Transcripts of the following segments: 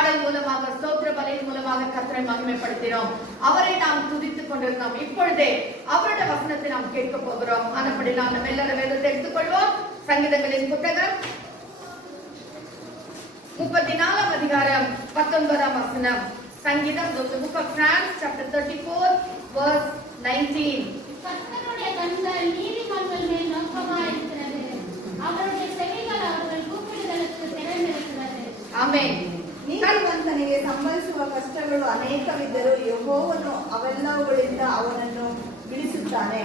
பாடல் மூலமாக ஸ்தோத்திர பலியின் மூலமாக கர்த்தரை மகிமைப்படுத்தினோம். அவரை நாம் துதித்துக் கொண்டிருந்தோம். இப்பொழுதே அவருடைய வசனத்தை நாம் கேட்க போகிறோம். அதன்படி நாம் எல்லாரும் வேதத்தை எடுத்துக்கொள்வோம். சங்கீதங்களின் புத்தகம் 34 அதிகாரம் 19 வசனம். சங்கீதம் the book of Psalms chapter 34 verse 19. கர்த்தருடைய கண்கள் நீதிமான்கள் மேல் நோக்கமாயிருக்கிறது. அவருடைய செவிகள் அவர்கள் கூப்பிடுதலுக்கு திறந்திருக்கிறது. ಆಮೆನ್. ನೀತಿವಂತನಿಗೆ ಸಂಭವಿಸುವ ಕಷ್ಟಗಳು ಅನೇಕವಿದ್ದರೂ ಯೆಹೋವನು ಅವೆಲ್ಲವುಗಳಿಂದ ಅವನನ್ನು ಬಿಡಿಸುತ್ತಾನೆ.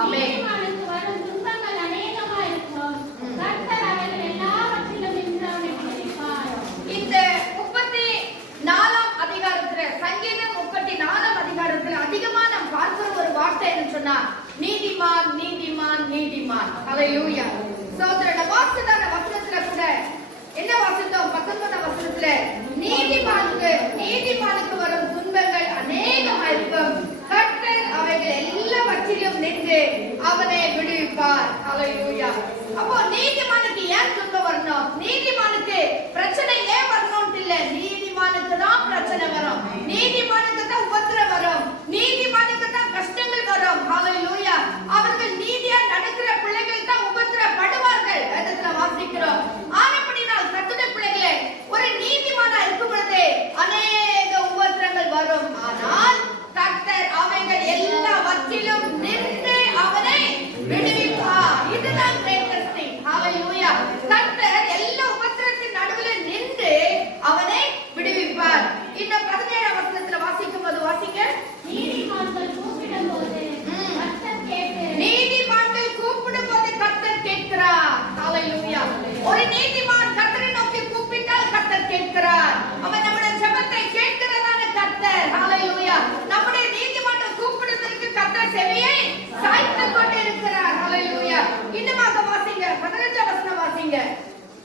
ಆಮೆನ್. நீதிமானுக்கு வரும் துன்பங்கள் அநேகமாயிருக்கும். கர்த்தர் அவைகள் எல்லாவற்றிலும் நின்று அவனை விடுவிப்பார். இந்த 34 அதிகாரத்துல சங்கீதம் 34 அதிகாரத்துல அதிகமா நாம் பார்க்கிற ஒரு வார்த்தை என்ன சொன்னா நீதிமான் நீதிமான் நீதிமான். ஹல்லேலூயா. சோதரன வாசதான வசனத்துல கூட என்ன வாசித்தோம்? 19 வசனத்துல நீதிமானுக்கு வரும் துன்பங்கள் அநேகமாயிருக்கும். கர்த்தர் அவைகள் எல்லாவற்றிலும் நின்று அவனை விடுவிப்பார். ஹல்லேலூயா. அப்போ நீதிமானுக்கு ஏன் துன்பம் வரணும்? நீதிமானுக்கு பிரச்சனை ஏன் வரணும்னு இல்ல. நீதிமானுக்கு தான் பிரச்சனை வரும். நீதிமானுக்கு தான் உபத்திரம் வரும். நீதிமானுக்கு தான் கஷ்டங்கள் வரும். ஹல்லேலூயா. அவர்கள் நீதியா நடக்கிற பிள்ளைகள் தான் உபத்திரப்படுவார்கள். வேதத்துல வாசிக்கிறோம். ஆனபடியால் கர்த்தருடைய பிள்ளைகளே, ஒரு நீதிமானா இருக்கும் பொழுது அநேக உபத்திரங்கள் வரும். ஆனால் கர்த்தர் அவைகள் எல்லாவற்றிலும் நின்று அவனை விடுவிப்பார். இதுதான் கிரேட்டஸ்ட் திங். ஹல்லேலூயா. கர்த்தர் எல்லா உபத்திரத்தின் நடுவில் நின்று அவனை விடுவிப்பார். இன்னும் 17 வசனத்துல வாசிக்கும் போது வாசிங்க. நீதிமான்கள் கூப்பிடும்போது கர்த்தர் கேட்கிறார். நீதிமான்கள் கூப்பிடும்போது கர்த்தர் கேட்கிறார். ஹல்லேலூயா. ஒரு நீதிமான் கர்த்தரை நோக்கி கூப்பிட்டால் கர்த்தர் கேட்கிறார். அவன் நம்முடைய ஜெபத்தை கேட்கிறதான கர்த்தர். ஹல்லேலூயா. நம்முடைய நீதிமான்கள் கூப்பிடுவதற்கு கர்த்தர் செவியை சாய்த்துக் கொண்டிருக்கிறார். ஹல்லேலூயா. இன்னுமாக வாசிங்க. 15 வசனம் வாசிங்க.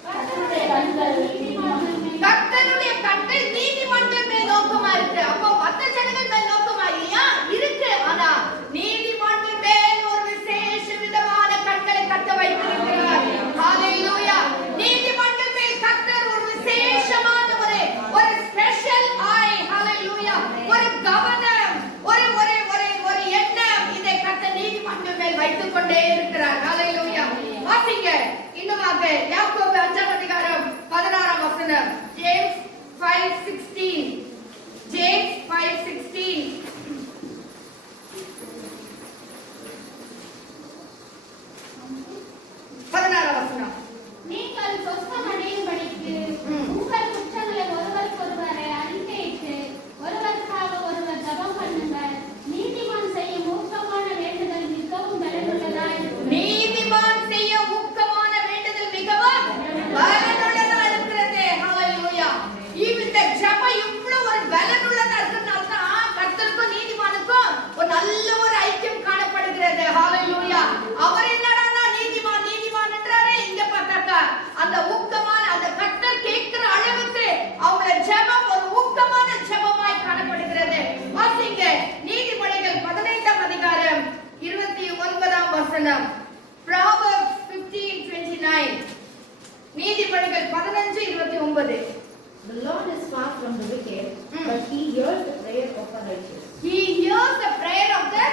கர்த்தருடைய கண்கள் நீதிமான்கள் மேல் கர்த்தருடைய கண்கள் நீதிமான்கள் மேல் நோக்கமா இருக்கு. அப்போ மற்ற ஜனங்கள் மேல் நோக்கமா இல்லையா? இருக்கு. ஆனா நீதிமான்கள் மேல் ஒரு விசேஷ விதமான கண்களை கர்த்தர் வைத்திருக்கிறார். ஹல்லேலூயா. நீதிமான்கள் மேல் கர்த்தர் ஒரு விசேஷமான ஒரு ஸ்பெஷல் ஐ. ஹல்லேலூயா. ஒரு கவனம், ஒரு எண்ணம் இதை கர்த்தர் நீதிமான்கள் மேல் வைத்துக் கொண்டே இருக்கிறார். ஹல்லேலூயா. வாசிங்க. இன்னுமாக யாக்கோபு 5 அதிகாரம் 16 வசனம். James 5:16. James 5:16. 16 வசனம். நீங்கள் சொஸ்தமடையும்படிக்கு உங்கள் குற்றங்களை ஒருவருக்கொருவர் அறிக்கையிட்டு ஒருவருக்காக ஒருவர் ஜெபம் பண்ணுங்கள். நீதிமான் செய்யும் ஊக்கமான வேண்டுதல் மிகவும் பலனுள்ளதாயிருக்கும். நீதிமான் செய்ய ஊக்கமான வேண்டுதல் மிகவும் பலனுள்ளதா இருக்கிறது. ஹல்லேலூயா. இந்த ஜெபம் இவ்வளவு ஒரு பலனுள்ளதா இருக்கிறதுனால தான் கர்த்தருக்கும் நீதிமானுக்கும் ஒரு நல்ல ஒரு ஐக்கியம் காணப்படுகிறது. ஹல்லேலூயா. அவர் என்னடா நீதிமான் நீதிமான் என்றாரே, இங்க பார்த்தாக்கா அந்த ஊக்கமான அந்த கர்த்தர் கேட்கிற அளவுக்கு அவங்களோட ஜெபம் ஒரு ஊக்கமான ஜெபமாய் காணப்படுகிறது. வாசிங்க. நீதிமொழிகள் 15 அதிகாரம் 29 வசனம். Proverbs 15:29. நீதிமொழிகள் 15:29. The Lord is far from the wicked, but He hears the prayer of the righteous. He hears the prayer of the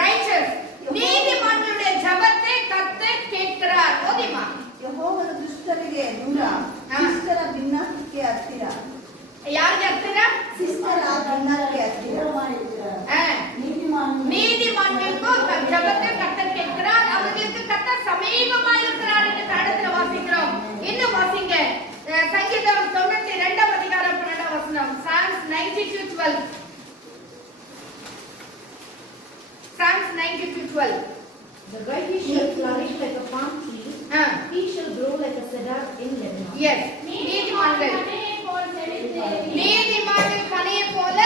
righteous. நீதிமான்களுடைய ஜெபத்தை கர்த்தர் கேட்கிறார். ஓதிமா. ಯೆಹೋವನು ದುಷ್ಟರಿಗೆ ದೂರ, ಶಿಷ್ಟರ ಭಿನ್ನಕ್ಕೆ ಹತ್ತಿರ. யாருக்கு ಹತ್ತಿರ? ಶಿಷ್ಟರ ಭಿನ್ನಕ್ಕೆ ಹತ್ತಿರ. நீதிமான்களுக்கு ஜெபத்தை கர்த்தர் கேட்கிறார். அவர்களுக்கு கர்த்தர் சமீபமாய் இருக்கிறார் என்று கடத்துல வாசிக்கிறோம். இன்னும் வாசிங்க. சங்கீதம் 92 அதிகாரம் 12 வசனம். Psalms 92:12. Psalms 92:12. The righteous shall flourish like a palm tree. He shall grow like a cedar in Lebanon. Yes. நீதிமான்கள் கனியைப் போல் செழித்து நீதிமான்கள் கனியை போல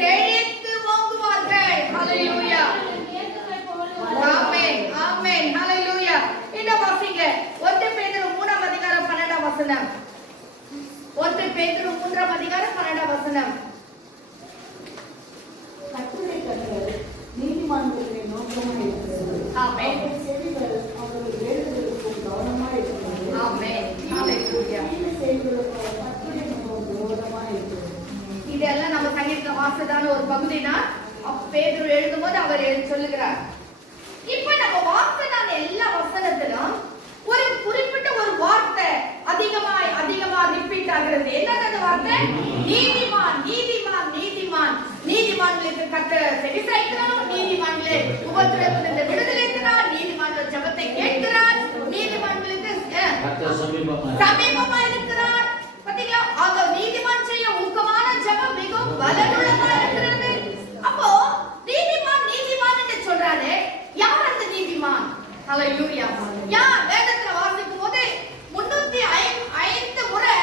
செழித்து ஓங்குவார்கள். ஹல்லேலூயா. கேதுவைப் போல ஆமென். ஆமென். ஹல்லேலூயா. இன்னும் வாசிங்க. 1 பேதுரு 3 அதிகாரம் 12 வசனம். 1 பேதுரு 3 அதிகாரம் 12 வசனம். கர்த்தருடைய கண்கள் நீதிமான்களுடைய நோக்கமாய் இருக்கிறது. ஆமென். அவர்கள் செவிகள் அவர்கள் வேண்டுதலுக்கும் கவனமாய் இருக்கிறது. ஆமென். ஹல்லேலூயா. தீமை செய்வதற்கு கர்த்தருடைய முகம் விரோதமாய் சொல்லுகிறார். இப்ப நம்ம வார்த்தை எல்லா வசனத்திலும் ஒரு குறிப்பிட்ட ஒரு வார்த்தை அதிகமா ரிப்பீட் ஆகிறது. என்னது அந்த வார்த்தை? நீதிமான், நீதிமான், நீதிமான். நீதிமான்களுக்கு கர்த்தர் செவி சாய்க்கிறார், நீதிமான்களே உபத்திரவத்திலிருந்து விடுதலை தருகிறார், நீதிமான்கள் ஜெபத்தை கேட்கிறார், நீதிமான்களுக்கு கர்த்தர் சமீபமா இருக்கிறார். பாத்தீங்களா? அந்த நீதிமான் செய்ய ஊக்கமான ஜெபம் மிகவும் பலனுள்ளதா இருக்கிறது. அப்போ நீதிமான் நீதிமான் என்று சொல்றாரு. யார் அந்த நீதிமான்? ஹல்லேலூயா. யார்? வேதத்துல வாசிக்கும் போது 305 முறை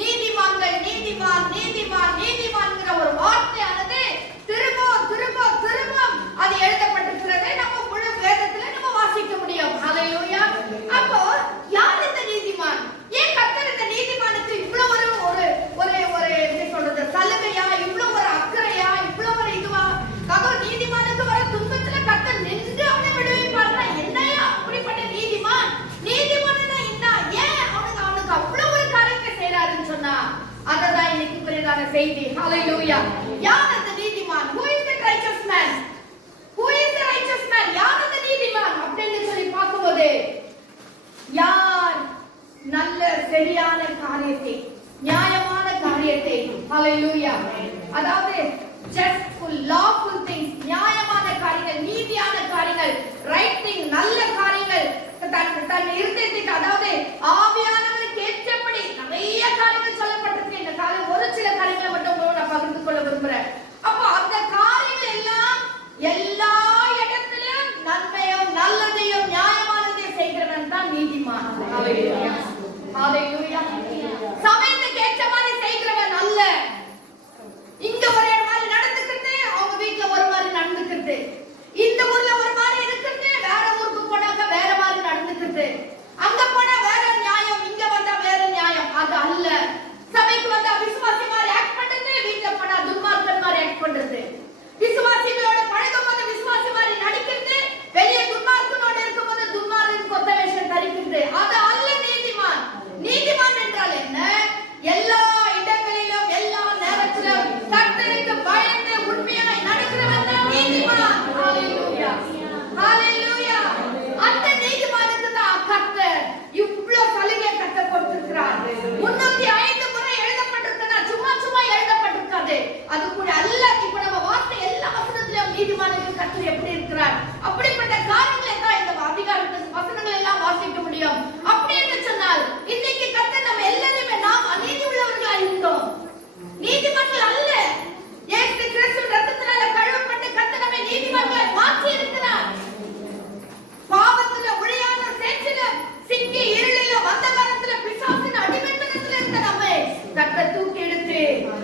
நீதிமான்கள் நீதிமான் நீதிமான் நீதிமான்ங்கிற ஒரு வார்த்தையானது திரும்ப அது எழுதப்பட்டிருக்கிறது. நம்ம முழு வேதத்துல நம்ம வாசிக்க முடியும். ஹல்லேலூயா. அப்போ யார் இந்த நீதிமான்? ஏன் கர்த்தர் இந்த நீதிமானுக்கு இவ்வளவு ஒரு என்ன சொல்றது, சலுகையா, இவ்வளவு ஒரு அக்கறையா, இவ்வளவு ஒரு இதுவா? அதுவும் நீதிமானுக்கு வர துன்பத்துல கர்த்தர் நின்று அவனை விடுவிப்பார்னா என்னையா அப்படிப்பட்ட நீதிமான்? நீதிமான்னா என்ன? ஏன் அவனுக்கு அவ்வளவு ஒரு காரியத்தை செய்யறாருன்னு சொன்னா அததான் இன்னைக்கு பெரியதான செய்தி. ஹல்லேலூயா. யார் அந்த நீதிமான்? Who is the righteous man? Who is the righteous man? யார் அந்த நீதிமான் அப்படின்னு சொல்லி பார்க்கும்போது, யார் நல்ல சரியான காரியத்தை, நியாயமான காரியத்தை, ஹல்லேலூயா, அதாவது justful lawful things, நியாயமான காரியங்கள், நீதியான காரியங்கள், ரைட் திங், நல்ல காரியங்கள், தன் இருதயத்துக்கு, அதாவது ஆவியானவருக்கு ஏற்றபடி நிறைய காரியங்கள் சொல்லப்பட்டிருக்கு. இந்த காலம் ஒரு சில காரியங்களை மட்டும் நான் பகிர்ந்து கொள்ள விரும்புறேன். அப்போ அந்த காரியங்கள் எல்லாம் எல்லா இடத்திலும் நன்மையும் நல்லதையும் நியாயமானதையும் செய்கிறவன் தான் நீதிமான். ஹல்லேலூயா. ஹல்லேலூயா. சமயத்துக்கு ஏற்ற மாதிரி செய்கிறவன் அல்ல. இங்க ஒரே மாதிரி நடந்துக்கிறது, அவங்க வீட்டுல ஒரு மாதிரி நடந்துக்கிறது, இந்த ஊர்ல ஒரு மாதிரி இருக்கிறது, வேற ஊருக்கு போனாக்க வேற மாதிரி நடந்துக்கிறது, அங்க போனா வேற நியாயம், இங்க வந்தா வேற நியாயம். அது அல்ல. சபைக்கு வந்தா விசுவாசி மாதிரி ஆக்ட் பண்றது, வீட்டுல போனா துன்மார்க்கன் மாதிரி ஆக்ட் பண்றது, விசுவாசிகளோட பழகும் போது விசுவாசி மாதிரி நடிக்கிறது, வெளியே துன்மார்க்கனோட இருக்கும்போது துன்மார்க்கன் கொத்த வேஷம் தரிக்கிறது. அது அல்ல நீதிமான். நீதிமான் என்றால் என்ன? எல்லா இடங்களிலும் எல்லா நேரத்திலும் கர்த்தருக்கு பயந்து உண்மையாய் நடக்கிறவன் தான் நீதிமான். ஹல்லேலூயா. ஹல்லேலூயா. அந்த நீதிமானுக்கு தான் கர்த்தர் இவ்வளவு சலுகை கர்த்தர் கொடுத்திருக்கிறார். 305 முறை எழுதப்பட்டிருக்கிறது. சும்மா எழுதப்பட்டிருக்காது. அது கூட அல்ல. இப்ப நம்ம வார்த்தை எல்லா வசனத்திலும் நீதிமானுக்கு கர்த்தர் எப்படி இருக்கிறார், அப்படிப்பட்ட காரியங்களை தான் இந்த அதிகாரத்தின் வசனங்கள் எல்லாம் வாசிக்க முடியும். அப்படி என்று சொன்னால் இன்னைக்கு கர்த்தர் நம்ம எல்லாரையுமே நாம் அநீதி உள்ளவர்களா இருந்தோம், நீதிமான்கள் அல்ல. இயேசு கிறிஸ்து ரத்தத்தினால கழுவப்பட்டு கர்த்தர் நம்மை நீதிமான்களாய் மாற்றி இருக்கிறார். பாவத்துல ஒளியான சேற்றில சிக்கி இருளில அந்தகாரத்துல பிசாசின் அடிமைத்தனத்துல இருந்த நம்மை கர்த்தர் தூக்கி எடுத்து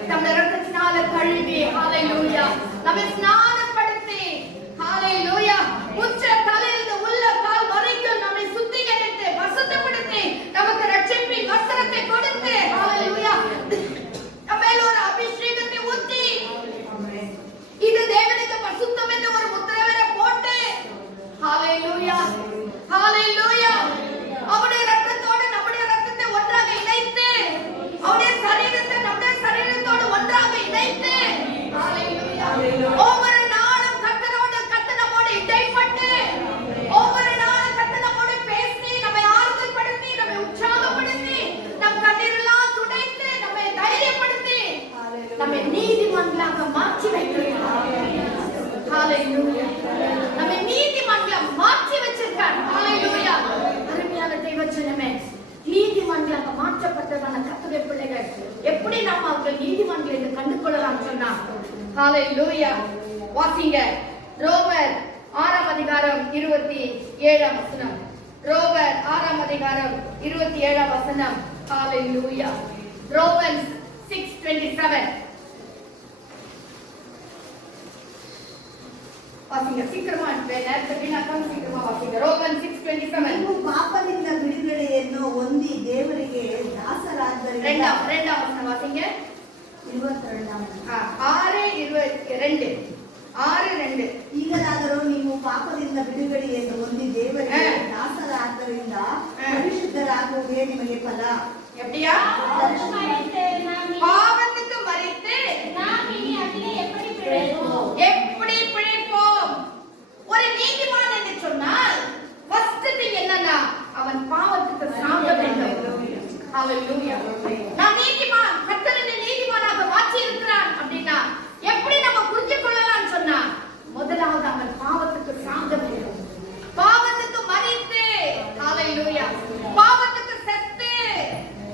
தம்முடைய ரத்தத்தினால கழுவி, ஹல்லேலூயா, நம்மை ஸ்நானப்படுத்தி, ஹல்லேலூயா, உச்ச தலையிலிருந்து உள்ள கால் வரைக்கும் நம்மை சுத்திகரித்து பரிசுத்தப்படுத்தி நமக்கு ரட்சிப்பின் வஸ்திரத்தை கொடுத்து, ஹல்லேலூயா, நம்ம மேல ஒரு அபிஷேகத்தை ஊற்றி, இது தேவனுக்கு பரிசுத்தம் என்று ஒரு முத்திரை போட்டு, ஹல்லேலூயா, ஹல்லேலூயா, அவருடைய ரத்தத்தோடு நம்முடைய ரத்தத்தை ஒன்றாக இணைத்து, அவருடைய சரீரத்தை நம்முடைய சரீரத்தோடு ஒன்றாக இணைத்து, ஹல்லேலூயா, ஒவ்வொரு நாளும் கர்த்தரோடு கர்த்தர் நம்மோடு இடைப்பட்டு, ஒவ்வொரு நாளும் கர்த்தர் நம்மோடு பேசி, நம்மை ஆறுதல் படுத்தி, நம்மை உற்சாகப்படுத்தி, நம் கண்ணீரெல்லாம் துடைத்து, நம்மை தைரியப்படுத்தி, நம்மை நீதிமான்களாக மாற்றி வைக்கிறார். ஹல்லேலூயா. நம்மை நீதிமான்களாக மாற்றி வச்சிருக்கார். ஹல்லேலூயா. அருமையான தெய்வஜனமே, நீதிமான்களாக மாற்றப்பட்டதான கர்த்தருடைய பிள்ளைகள் எப்படி நாம் அவர்கள் நீதிமான்களை என்று கண்டு கொள்ளலாம் சொன்னா, ஹல்லேலூயா, வாசிங்க ரோமர் 6ஆம் அதிகாரம் 27ஆம் வசனம். ரோமர் 6ஆம் அதிகாரம் 27ஆம் வசனம். ஹல்லேலூயா. ரோமன்ஸ் 6:27. வாசிங்க சீக்கிரமா, நேரத்தை வீணாக்காம சீக்கிரமா வாசிங்க. ரோமன் 6:27. ನೀವು ಪಾಪದಿಂದ ಬಿಡುಗಡೆಯನ್ನು ಹೊಂದಿ ದೇವರಿಗೆ ದಾಸರಾದ್ದರಿಂದ. இரண்டாம் வசனம் வாசிங்க. 22. 6:22. 6:2. ಈಗಲಾದರೂ ನೀವು ಪಾಪದಿಂದ ಬಿಡುಗಡೆಯನ್ನು ಹೊಂದಿ ದೇವರಿಗೆ ದಾಸರಾದ್ದರಿಂದ ಪರಿಶುದ್ಧರಾಗುವುದೇ ನಿಮಗೆ ಫಲ. எப்படியா? பாவத்துக்கு மரித்து நாம் இனி அதிலே எப்படி பிழைப்போம்? பாவத்துக்கு சாக வேண்டும். ஹalleluya. நான் நீதிமான், கர்த்தர் என்னை நீதிமானாக மாற்றி இருக்கிறார் அப்படின்னா எப்படி நம்ம புரிஞ்சு கொள்ளலாம்னு சொன்னா முதலாவது அவன் பாவத்துக்கு சாக வேண்டும். பாவத்துக்கு மரித்து, ஹalleluya, பாவத்துக்கு செத்து,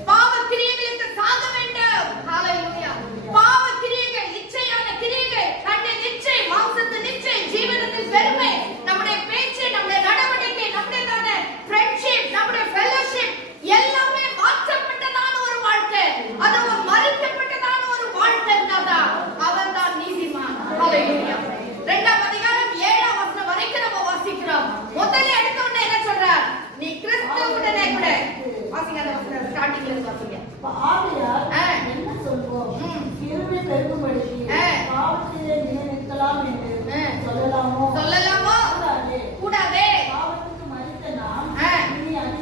பாவ கிரியைகளுக்கு சாக வேண்டும். ஹalleluya. பாவ கிரியைகள், இச்சையான கிரியைகள், தன்னுடைய இச்சை, மாம்சத்தின் இச்சை, ஜீவனத்தின் பெருமை, நம்முடைய பேச்சு, நம்முடைய நடவடிக்கை, நம்முடையதான ஃப்ரெண்ட்ஷிப், நம்முடைய ஃபெலோஷிப் எல்லாமே மாற்றப்பட்டதான ஒரு வாழ்க்கை, அதுவும் மறிக்கப்பட்டதான ஒரு வாழ்க்கை இருந்தாதான் அவன் தான் நீதிமான். ஹalleluya. 2ஆம் அதிகாரம் 7ஆம் வசனம் வரைக்கும் நம்ம வாசிக்கிறோம். முதல்ல எடுத்த உடனே என்ன சொல்றார்? நீ கிறிஸ்துவுடனே கூட வாசிங்க, அந்த வசனம் ஸ்டார்டிங்ல இருந்து வாசிங்க. ஆகையால் என்ன சொல்வோம்? கிருபை பெருகும்படிக்கு பாவத்திலே நிலைநிற்கலாம் என்று சொல்லலாமோ? கூடாதே. பாவத்துக்கு மரித்த நாம்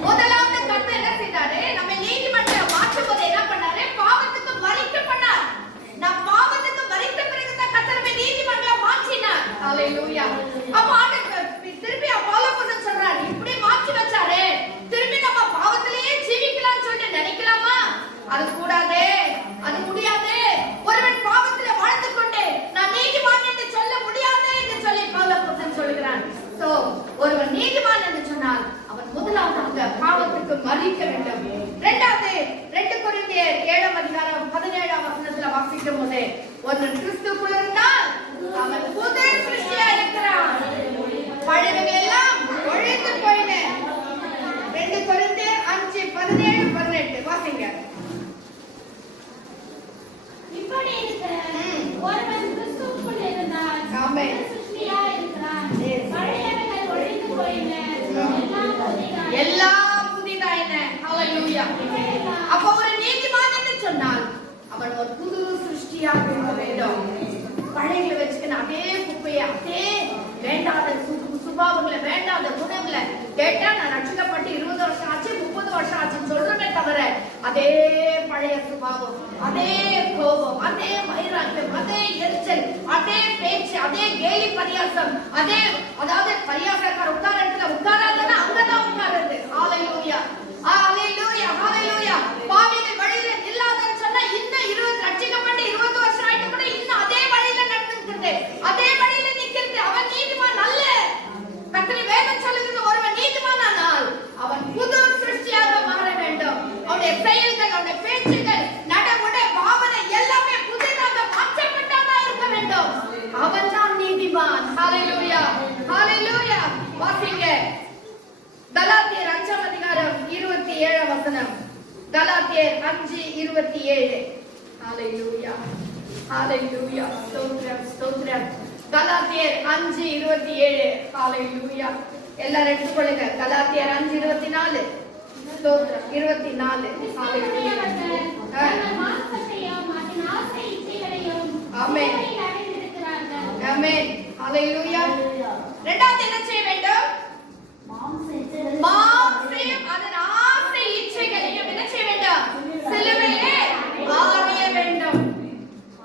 முதலாவது கர்த்தர் என்ன செய்தாரு? நம்ம நீதிமன்றம் மாற்றும் போது என்ன பண்ணாரு? பாவத்துக்கு மரிக்க பண்ணார். நான் பாவத்துக்கு மரித்த பிறகு தான் கர்த்தர் நம்ம நீதிமன்றம் மாற்றினார். ஹalleluya. அப்ப ஆண்டவர் திருப்பி அப்போலோஸ் சொல்றாரு, இப்படி மாற்றி வச்சாரே, திருப்பி நம்ம பாவத்திலேயே ஜீவிக்கலாம்னு சொல்லி நினைக்கலாமா? அது கூடாதே, அது முடியாது. ஒருவன் பாவத்திலே வாழ்ந்து கொண்டு நான் நீதிமான் என்று சொல்ல முடியாது என்று சொல்லி அப்போலோஸ் சொல்கிறான். சோ ஒருவன் நீதிமான் என்று சொன்னால் அவன் முதலாவதாக பாவத்துக்கு மரிக்க வேண்டும். இரண்டாவது 2 கொரிந்தியர் 7ஆம் அதிகாரம் 17ஆம் வசனத்துல வாசிக்கும் போது ஒருவன் கிறிஸ்துவுக்குள் இருந்தால் அவன் புது சிருஷ்டியா இருக்கிறான், பழையவைகள் எல்லாம் ஒழிந்து போயின. 2 கொரிந்தியர் 5:17-18 வாசிங்க. இப்படி இருக்க ஒருவன் கிறிஸ்துவுக்குள் இருந்தால் ஆமென். புது சிருஷ்டியா இருக்கிறான். Yes. பழையவைகள் ஒழிந்து போயின, எல்லாம் புதிதாயின. ஹalleluya. அப்ப ஒரு நீதிமான் என்று சொன்னால் அவன் ஒரு புது சிருஷ்டியாக இருக்க வேண்டும். பழையங்களை வச்சுக்கின அதே குப்பையை, அதே வேண்டாத சுபாவங்களை, வேண்டாத குணங்களை கேட்டா நான் ரட்சிக்கப்பட்டு 20 வருஷம் ஆச்சு, 30 வருஷம் ஆச்சுன்னு சொல்றமே தவிர அதே பழைய சுபாவம், அதே கோபம், அதே வைராக்கியம், அதே எரிச்சல், அதே பேச்சு, அதே கேலி பரியாசம், அதே அதாவது பரியாசக்கார உட்கார இடத்துல உட்காராதனா அங்கதான் உட்காருது. ஹalleluya, ஹalleluya, ஹalleluya. பாவிகள் வழியில நில்லாதன்னு சொன்னா இன்னும் 20 ரட்சிக்கப்பட்டு 20 வருஷம் ஆயிட்டு கூட இன்னும் அதே வழியில நடந்துக்கிறது, அதே வழியில நிக்கிறது. அவன் நீதிமான் அல்ல. கர்த்தர் வேதம் சொல்லுகிறது, ஒருவன் நீதிமானானால் அவன் புது சிருஷ்டியாக மாற வேண்டும். அவனுடைய செயல்கள், அவனுடைய பேச்சுகள், நடமுறை, பாவனை எல்லாமே புதிதாக மாற்றப்பட்டதா இருக்க வேண்டும். அவன் தான் நீதிமான். ஹalleluya, ஹalleluya. வாசிங்க கலாத்தியர் 5ஆம் அதிகாரம் 27ஆம் வசனம். கலாத்தியர் 5:27. ஹalleluya, ஹalleluya. ஸ்தோத்திரம், ஸ்தோத்திரம். கலாத்தியர் 5:27. ஹalleluya. எல்லாரும் எடுத்துக்கொள்ளுங்க. கலாத்தியர் 5:24. ஸ்தோத்திரம். 24. ஹalleluya. தங்கள் மாம்சத்தையும் அதன் ஆசை இச்சைகளையும் ஆமென். சிலுவையில் அறைந்திருக்கிறார்கள். ஆமென். ஹalleluya. இரண்டாவது என்ன செய்ய வேண்டும்? மாம்சம் அதன் ஆசை இச்சைகளையும் என்ன செய்ய வேண்டும்? சிலுவையிலே அறைய வேண்டும்.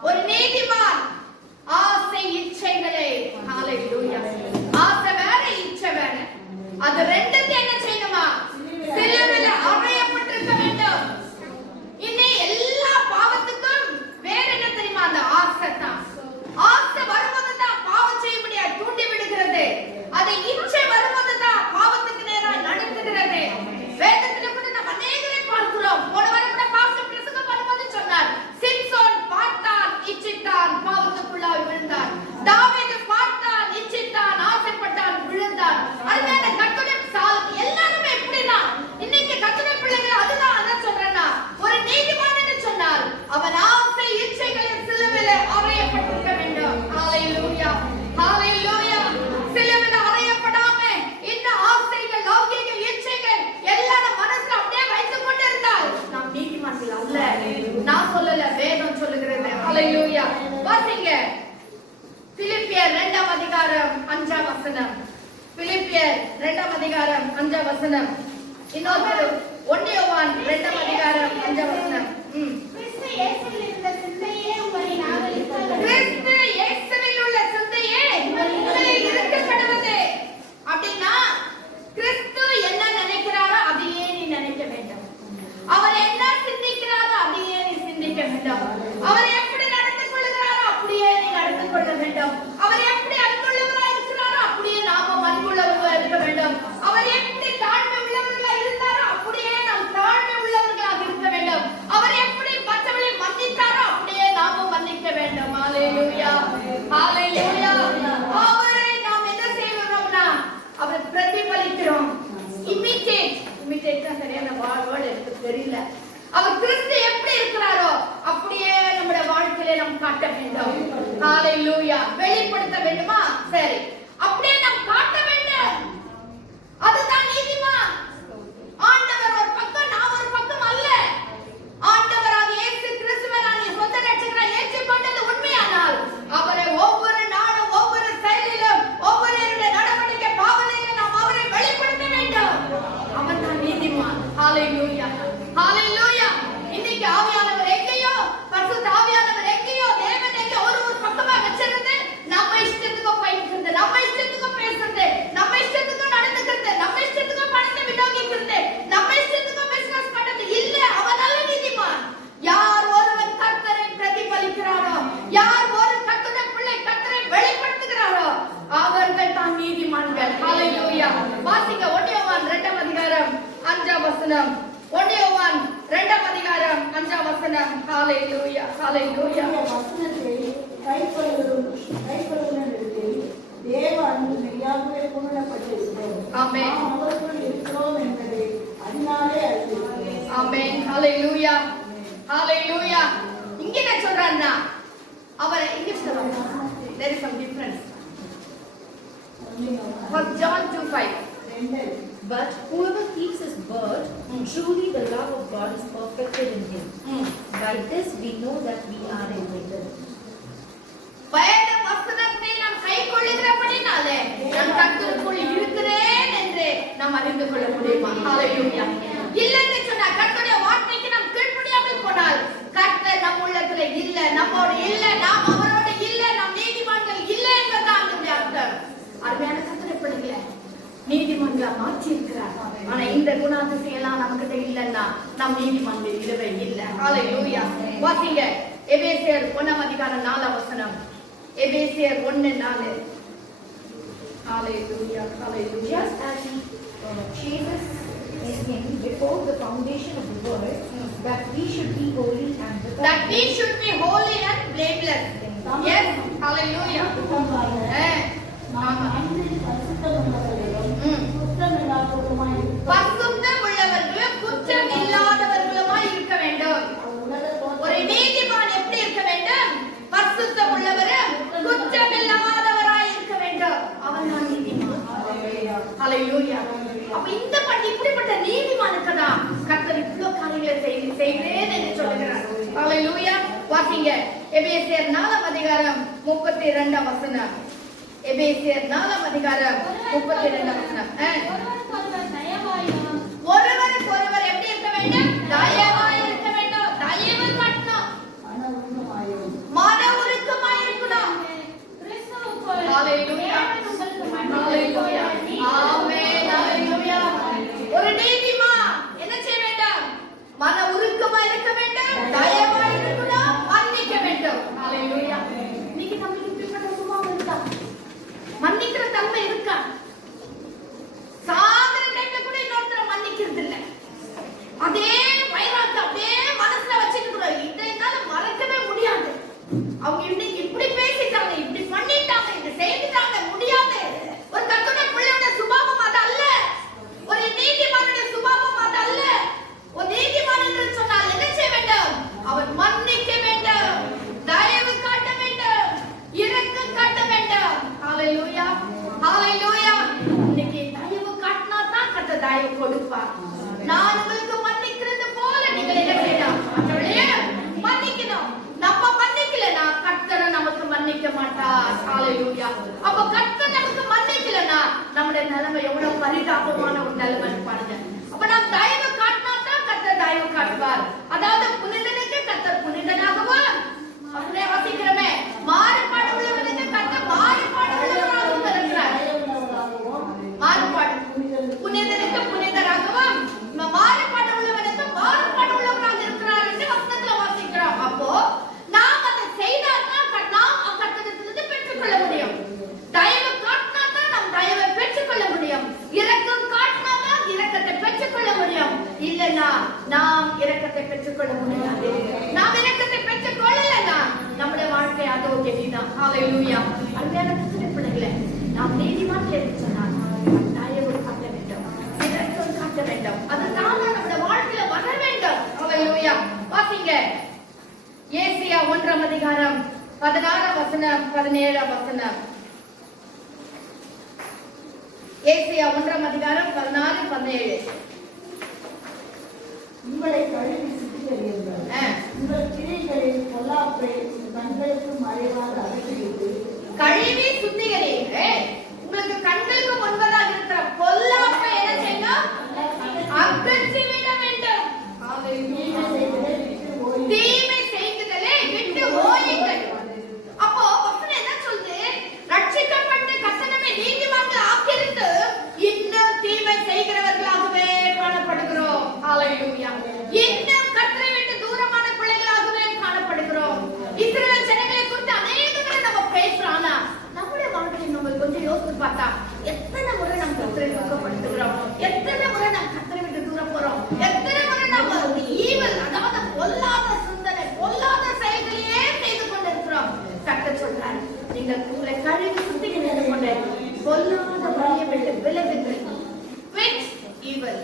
ஒரு நீதிமான் ஆசை இச்சைகளை, ஹalleluya, ஆசை வேற இச்சை வேற, அது ரெண்டுத்தையும் என்ன செய்யணுமா? சிலுவையிலே அறையப்பட்டிருக்க வேண்டும். இன்னை எல்லா பாவத்துக்கும் வேற என்ன தெரியுமா? அந்த ஆசை தான். ஆசை வரும்போது தான் பாவம் செய்ய முடியாது, தூண்டி விடுகிறது. அது இச்சை வரும்போது தான் பாவத்துக்கு நேராக நடத்துகிறது. வேதத்துல கூட நம்ம அநேகரை பார்க்கிறோம். போன வாரம் கூட பாஸ்டர் பிரசங்கம் பண்ணும்போது சொன்னார், சிம்சோன் பார்த்தான், இச்சித்தான், பாவத்துக்குள்ளாய் விழுந்தான். தாவீது பார்த்தான், இச்சித்தான், ஆசைப்பட்டான், விழுந்தான். அருமையான கர்த்தருடைய சாலு எல்லாரும் இப்படிதான். இன்னைக்கு கர்த்தருடைய பிள்ளைகள் அதுதான் என்ன சொல்றேன்னா, ஒரு நீதிமான் என்று சொன்னால் அவன் ஆசை இச்சைகளின் சிலுவையிலே அறையப்பட்டிருக்க வேண்டும். ஹalleluya, ஹalleluya. சிலுவையிலே அறையப்படாம இந்த ஆசைகள், லௌகிக இச்சைகள் எல்லாம் நம்ம மனசுல அப்படியே வைத்துக் கொண்டிருந்தால் நாம் நீதிமான்கள் அல்ல. நான் சொல்லல, வேதம் சொல்லுகிறது. ஹalleluya. வாசிங்க பிலிப்பியர் 2ஆம் அதிகாரம் 5ஆம் வசனம். பிலிப்பியர் 2ஆம் அதிகாரம் 5ஆம் வசனம். இன்னொரு 1 யோவான் 2ஆம் அதிகாரம் 5ஆம் வசனம். கிறிஸ்து இயேசுவில் இருந்த சிந்தையே உங்களில் நாவலிருக்கிறது. கிறிஸ்து இயேசுவில் உள்ள சிந்தையே உங்களில் இருக்கப்படுவது. அப்படின்னா கிறிஸ்து என்ன நினைக்கிறாரோ அதையே நீ நினைக்க அவர் கிறிஸ்து எப்படி இருக்கிறாரோ அப்படியே நம்முடைய வாழ்க்கையில நாம் காட்ட வேண்டும். ஹalleluya. வெளிப்படுத்த வேண்டுமா? சரி, அப்படியே நாம் காட்ட வேண்டும். அதுதான் நீதிமான். ஆண்டவர் ஒரு பக்கம், நான் ஒரு பக்கம் அல்ல. ஆண்டவராக இயேசு கிறிஸ்துவை நான் சொந்த ரட்சகராக ஏற்றுக்கொண்டது உண்மையானால் அவரை ஒவ்வொரு நாளும் ஒவ்வொரு செயலிலும் ஒவ்வொரு நடவடிக்கை பாவனையிலும் நாம் அவரை வெளிப்படுத்த வேண்டும். அவன் தான் நீதிமான். ஹalleluya. ஹalleluya. இன்னைக்கு ஆவியானவர் எங்கேயோ, பரிசுத்த ஆவியானவர் எங்கேயோ, தேவன் எங்கேயோ ஒரு பக்கமா வச்சிருந்து நம்ம இஷ்டத்துக்கு போயிட்டு, நம்ம இஷ்டத்துக்கு பேசுறது, நம்ம இஷ்டத்துக்கு நடந்துக்கிறது, நம்ம இஷ்டத்துக்கு பணத்தை விநியோகிக்கிறது, நம்ம இஷ்டத்துக்கு பிசினஸ் பண்றது இல்ல. அவன் நல்ல நீதிமான். யார் ஒருவன் கர்த்தரை பிரதிபலிக்கிறாரோ, யார் ஒரு கர்த்தருடைய பிள்ளை கர்த்தரை வெளிப்படுத்துகிறாரோ அவர்கள் தான் நீதிமான்கள். ஹalleluya. வாசிங்க 1 யோவான் 2ஆம் அதிகாரம் 5ஆம் வசனம். 1 யோவான் 2ஆம் அதிகாரம் 5ஆம் வசனம். ஹalleluya. ஹalleluya. வசனத்தை கைக்கொள்ளுவதில் தேவ அன்பு மெய்யாகவே பூரணப்பட்டிருக்கிறது. ஆமென். நாம் அவருக்குள் இருக்கிறோம் என்பதை அதனாலே அறிகிறோம். ஆமென். ஹalleluya. ஹalleluya. இங்க என்ன சொல்றாருன்னா அவரை இங்கிலீஷ்ல சொல்றாங்க. there is some difference. First John 2:5. But whoever keeps his word, truly the love of God is perfected in him. By this we know that we are in him. வேத வசனத்தை நாம் கைக்கொள்ளுகிறபடினாலே நான் கர்த்தருக்குள் இருக்கிறேன் என்று நாம் அறிந்து கொள்ள முடியுமா? ஹalleluya. இல்லைன்னு சொன்னா கர்த்தருடைய வார்த்தைக்கு நாம் கீழ்ப்படியாமல் போனால் கர்த்தர் நம் உள்ளத்துல இல்ல, நம்மோடு இல்ல, நாம் அவரோடு இல்ல, நாம் நீதிமான்கள் இல்ல என்பதுதான் அதனுடைய அர்த்தம். அருமையான கர்த்தருடைய பிள்ளைகளே, நீதிமன்றா மாற்றி இருக்கிறார். ஆனா இந்த குணாதிசயம் எல்லாம் நமக்கிட்ட இல்லன்னா நாம் நீதிமன்றம் இல்லவே இல்லை. ஹalleluya. வாசிங்க எபேசியர் 1ஆம் அதிகாரம் 4ஆம் வசனம். எபேசியர் 1:4. ஹalleluya. ஹalleluya. Just as he chases in him before the foundation of the world, that we should be holy and without That we should be holy and blameless. Yes. Hallelujah. நாம் அன்பில் பரிசுத்தமுள்ளவர்களும் குற்றமில்லாதவர்களுமாய் பரிசுத்தம் உள்ளவர்களும் குற்றம் இல்லாதவர்களுமாய் இருக்க வேண்டும். ஒரு நீதிமான் எப்படி இருக்க வேண்டும்? பரிசுத்தம் உள்ளவரும் குற்றம் இல்லாதவராய் இருக்க வேண்டும். அவன் தான் நீதிமான். ஹalleluya. அப்ப இந்த இப்படிப்பட்ட நீதிமானுக்கு தான் கர்த்தர் இவ்வளவு காரியங்களை செய்வேன் என்று சொல்லுகிறார். ஹalleluya. வாசிங்க எபேசியர் 4ஆம் அதிகாரம் 32ஆம் வசனம். எபேசியர் 4ஆம் அதிகாரம் 32ஆம் வசனம். ஒருவருக்கு ஒருவர் எப்படி இருக்க வேண்டும்? தயவாய் இருக்க வேண்டும். தயவு காட்டணும். மன உருக்கமாய் இருக்கணும். ஹalleluya. ஹalleluya. ஆமென். ஹalleluya. ஒரு நீதிமான் என்ன செய்ய வேண்டும்? மன உருக்கமாய் இருக்க வேண்டும், தயவாய் இருக்கணும், மன்னிக்க வேண்டும். ஹalleluya. இன்னைக்கு நமக்கு இப்படிப்பட்ட சுபாவம் இருக்கா? மன்னிக்கிற தன்மை இருக்கா? சாகர டைம்ல கூட இன்னொருத்தரை மன்னிக்கிறது இல்லை. அதே வைராக்கியம் அப்படியே மனசுல வச்சுட்டு கூட இதனால மறக்கவே முடியாது. அவங்க இன்னைக்கு இப்படி பேசிட்டாங்க, இப்படி பண்ணிட்டாங்க, இப்படி செய்துட்டாங்க, முடியாது. ஒரு கர்த்தருடைய பிள்ளையோட சுபாவம் அது அல்ல. ஒரு நீதிமானுடைய சுபாவம் அது அல்ல. ஒரு நீதிமான் என்று சொன்னால் என்ன செய்ய வேண்டும்? அவர் மன்னிக்க வேண்டும், தயவு காட்ட வேண்டும், இரக்கம் காட்ட வேண்டும். ஹalleluya. ஹalleluya. இன்னைக்கு தயவு காட்டினா தான் கர்த்தர் தயவு கொடுப்பார். நான் உங்களுக்கு மன்னிக்கிறது போல நீங்கள் என்ன செய்யணும்? மற்றவர்களையும் மன்னிக்கணும். நம்ம மன்னிக்கலனா கர்த்தர் நமக்கு மன்னிக்க மாட்டார். ஹalleluya. அப்ப கர்த்தர் நமக்கு மன்னிக்கலனா நம்முடைய நிலைமை எவ்வளவு பரிதாபமான ஒரு நிலைமை பாருங்க. அப்ப நாம் தயவு காட்டினா தான் கர்த்தர் தயவு காட்டுவார். அதாவது புனிதனுக்கு கர்த்தர் புனிதனாகவும், அப்படியே வாசிக்கிறோமே, மாறுபாடு உள்ளவனுக்கு கர்த்தர் மாறுபாடு உள்ளவராகவும் இருக்கிறார். மாறுபாடு புனிதனுக்கு புனிதராகவும், மாறுபாடு உள்ளவனுக்கு மாறுபாடு உள்ளவராக இருக்கிறார் என்று வசனத்துல வாசிக்கிறோம். அப்போ நாம் அதை செய்தால் தான் நாம் கர்த்தரிடத்திலிருந்து பெற்றுக்கொள்ள முடியும். தயவு காட்டினா தான் நாம் தயவை பெற்றுக்கொள்ள முடியும். இரக்கம் காட்டினா தான் இரக்கத்தை பெற்றுக்கொள்ள முடியும். இல்லைன்னா நாம் இரக்கத்தை பெற்றுக்கொள்ள முடியாது. நாம் இரக்கத்தை பெற்றுக்கொள்ளலைன்னா நம்முடைய வாழ்க்கை அதோ கெதிதான். ஹalleluya. அருமையான கர்த்தருடைய பிள்ளைகளே, நாம் நீதிமான்கள் என்று சொன்னால் தயவு காட்ட வேண்டும், இரக்கம் காட்ட வேண்டும். அது தானா நம்முடைய வாழ்க்கையில வர வேண்டும். ஹalleluya. வாசிங்க. ஏசாயா 1 அதிகாரம் 16 வசனம் 17 வசனம். ஏசாயா 1 அதிகாரம் 16 17. உங்களை கழுவி சுத்திகரியுங்கள். உங்கள் கிரியைகளில் பொல்லாப்பை உங்கள் கண்களுக்கு மறைவாக அகற்றிவிட்டு கழுவி சுத்திகரியுங்கள். உங்களுக்கு கண்களுக்கு முன்பதாக இருக்கிற பொல்லாப்பை என்ன செய்யணும்? அகற்றி விட வேண்டும். தீமை செய்தலை விட்டு ஓயுங்கள். அப்போ வசனம் என்ன சொல்லுது? ரட்சிக்கப்பட்டு கர்த்தரை நீதிமான்கள் ஆக்கியிருந்து இன்னும் தீமை செய்கிறவர்களாகவே காணப்படுகிறோம். ஹalleluya. இன்னும் கர்த்தரை விட்டு தூரமான பிள்ளைகளாகவே காணப்படுகிறோம். இஸ்ரவேல் ஜனங்களை குறித்து அநேக முறை நம்ம பேசுறோம். நம்முடைய வாழ்க்கையை நம்ம கொஞ்சம் யோசித்து பார்த்தா எத்தனை முறை நம்ம கர்த்தரை துக்கப்படுத்துகிறோம், எத்தனை முறை நம்ம கர்த்தரை விட்டு தூரம் போறோம், எத்தனை முறை நம்ம ஈவல், அதாவது பொல்லாத சிந்தனை, பொல்லாத செயல்களையே செய்து கொண்டிருக்கிறோம். கர்த்தர் சொல்றார், நீங்கள் உங்களை கழுவி சுத்திகரித்து கொண்டு பொல்லாத வழியை விட்டு விலகுங்கள். Quit evil.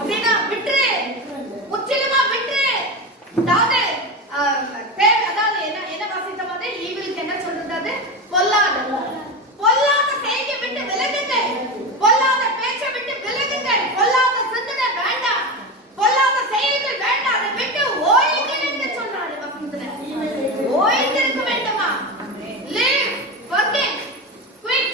அப்படின்னா விட்டுரு, முற்றிலுமா விட்டுரு. அதாவது என்ன வாசித்த மாதிரி ஈவிலுக்கு என்ன சொல்றது? அது பொல்லாத செய்கை விட்டு விலகுங்கள், பொல்லாத பேச்சை விட்டு விலகுங்கள், பொல்லாத சிந்தனை வேண்டாம், பொல்லாத செயல்கள் வேண்டாம், அதை விட்டு ஓய்வுகள் என்று சொல்றாரு வசனத்துல. ஓய்ந்திருக்க வேண்டுமா? Live, forget, quit.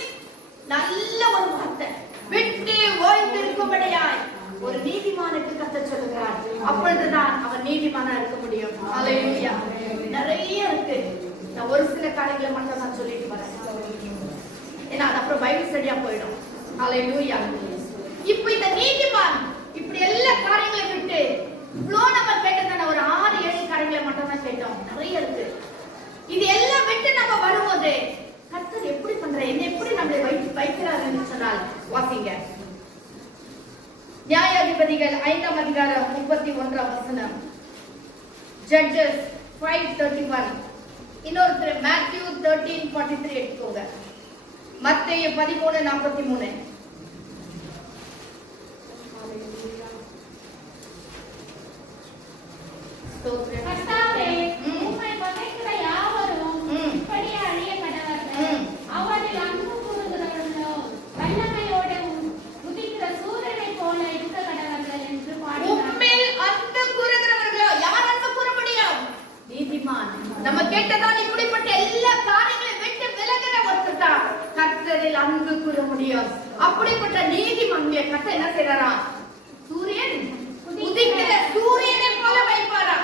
நல்ல ஒரு வார்த்தை. விட்டு ஓய்ந்திருக்கும்படியாய் ஒரு நீதிமானுக்கு கர்த்தர் சொல்லுகிறார். அப்பொழுதுதான் அவன் நீதிமானா இருக்க முடியும். ஹalleluya. நிறைய இருக்கு. நான் ஒரு சில காரியங்களை மட்டும் நான் சொல்லிட்டு வரேன். ஏன்னா அது அப்புறம் பைபிள் ஸ்டடியா போயிடும். ஹalleluya. இப்போ இந்த நீதிமான் இப்படி எல்லா காரியங்களை விட்டு இவ்ளோ நம்ம கேட்டதான ஒரு 6-7 காரியங்களை மட்டும் தான் கேட்டோம். நிறைய இருக்கு. இது எல்லாம் விட்டு நம்ம வரும்போது கர்த்தர் எப்படி பண்றாரு, என்ன எப்படி நம்மளை வைக்கிறாருன்னு சொன்னால் வாசிங்க. நியாயாதிபதிகள் 5 அதிகாரம் 31 வசனம். Judges 5:31. இன்னொரு மேத்யூ 13:43 எடுத்துக்கோங்க. மத்தேயு 13:43. கர்த்தாவே, உம்மை பகைக்கிற யாவரும் இப்படியே அழிய கடவர்கள். அவரில் அன்பு கூறுகிறவர்களோ வல்லமையோடு உதிக்கிற சூரியனைப் போல இருக்க கடவர்கள் என்று பாடினார். உம்மில் அன்பு கூறுகிறவர்களோ, யார் அன்பு கூற முடியும்? நீதிமான். நம்ம கேட்டதான் இப்படிப்பட்ட எல்லா காரியங்களையும் விட்டு விலகிற ஒருத்தர் தான் கர்த்தரில் அன்பு கூற முடியும். அப்படிப்பட்ட நீதிமான்களை கர்த்தர் என்ன செய்றாரா? சூரியன் உதிக்கிற சூரியனை போல வைப்பாரா?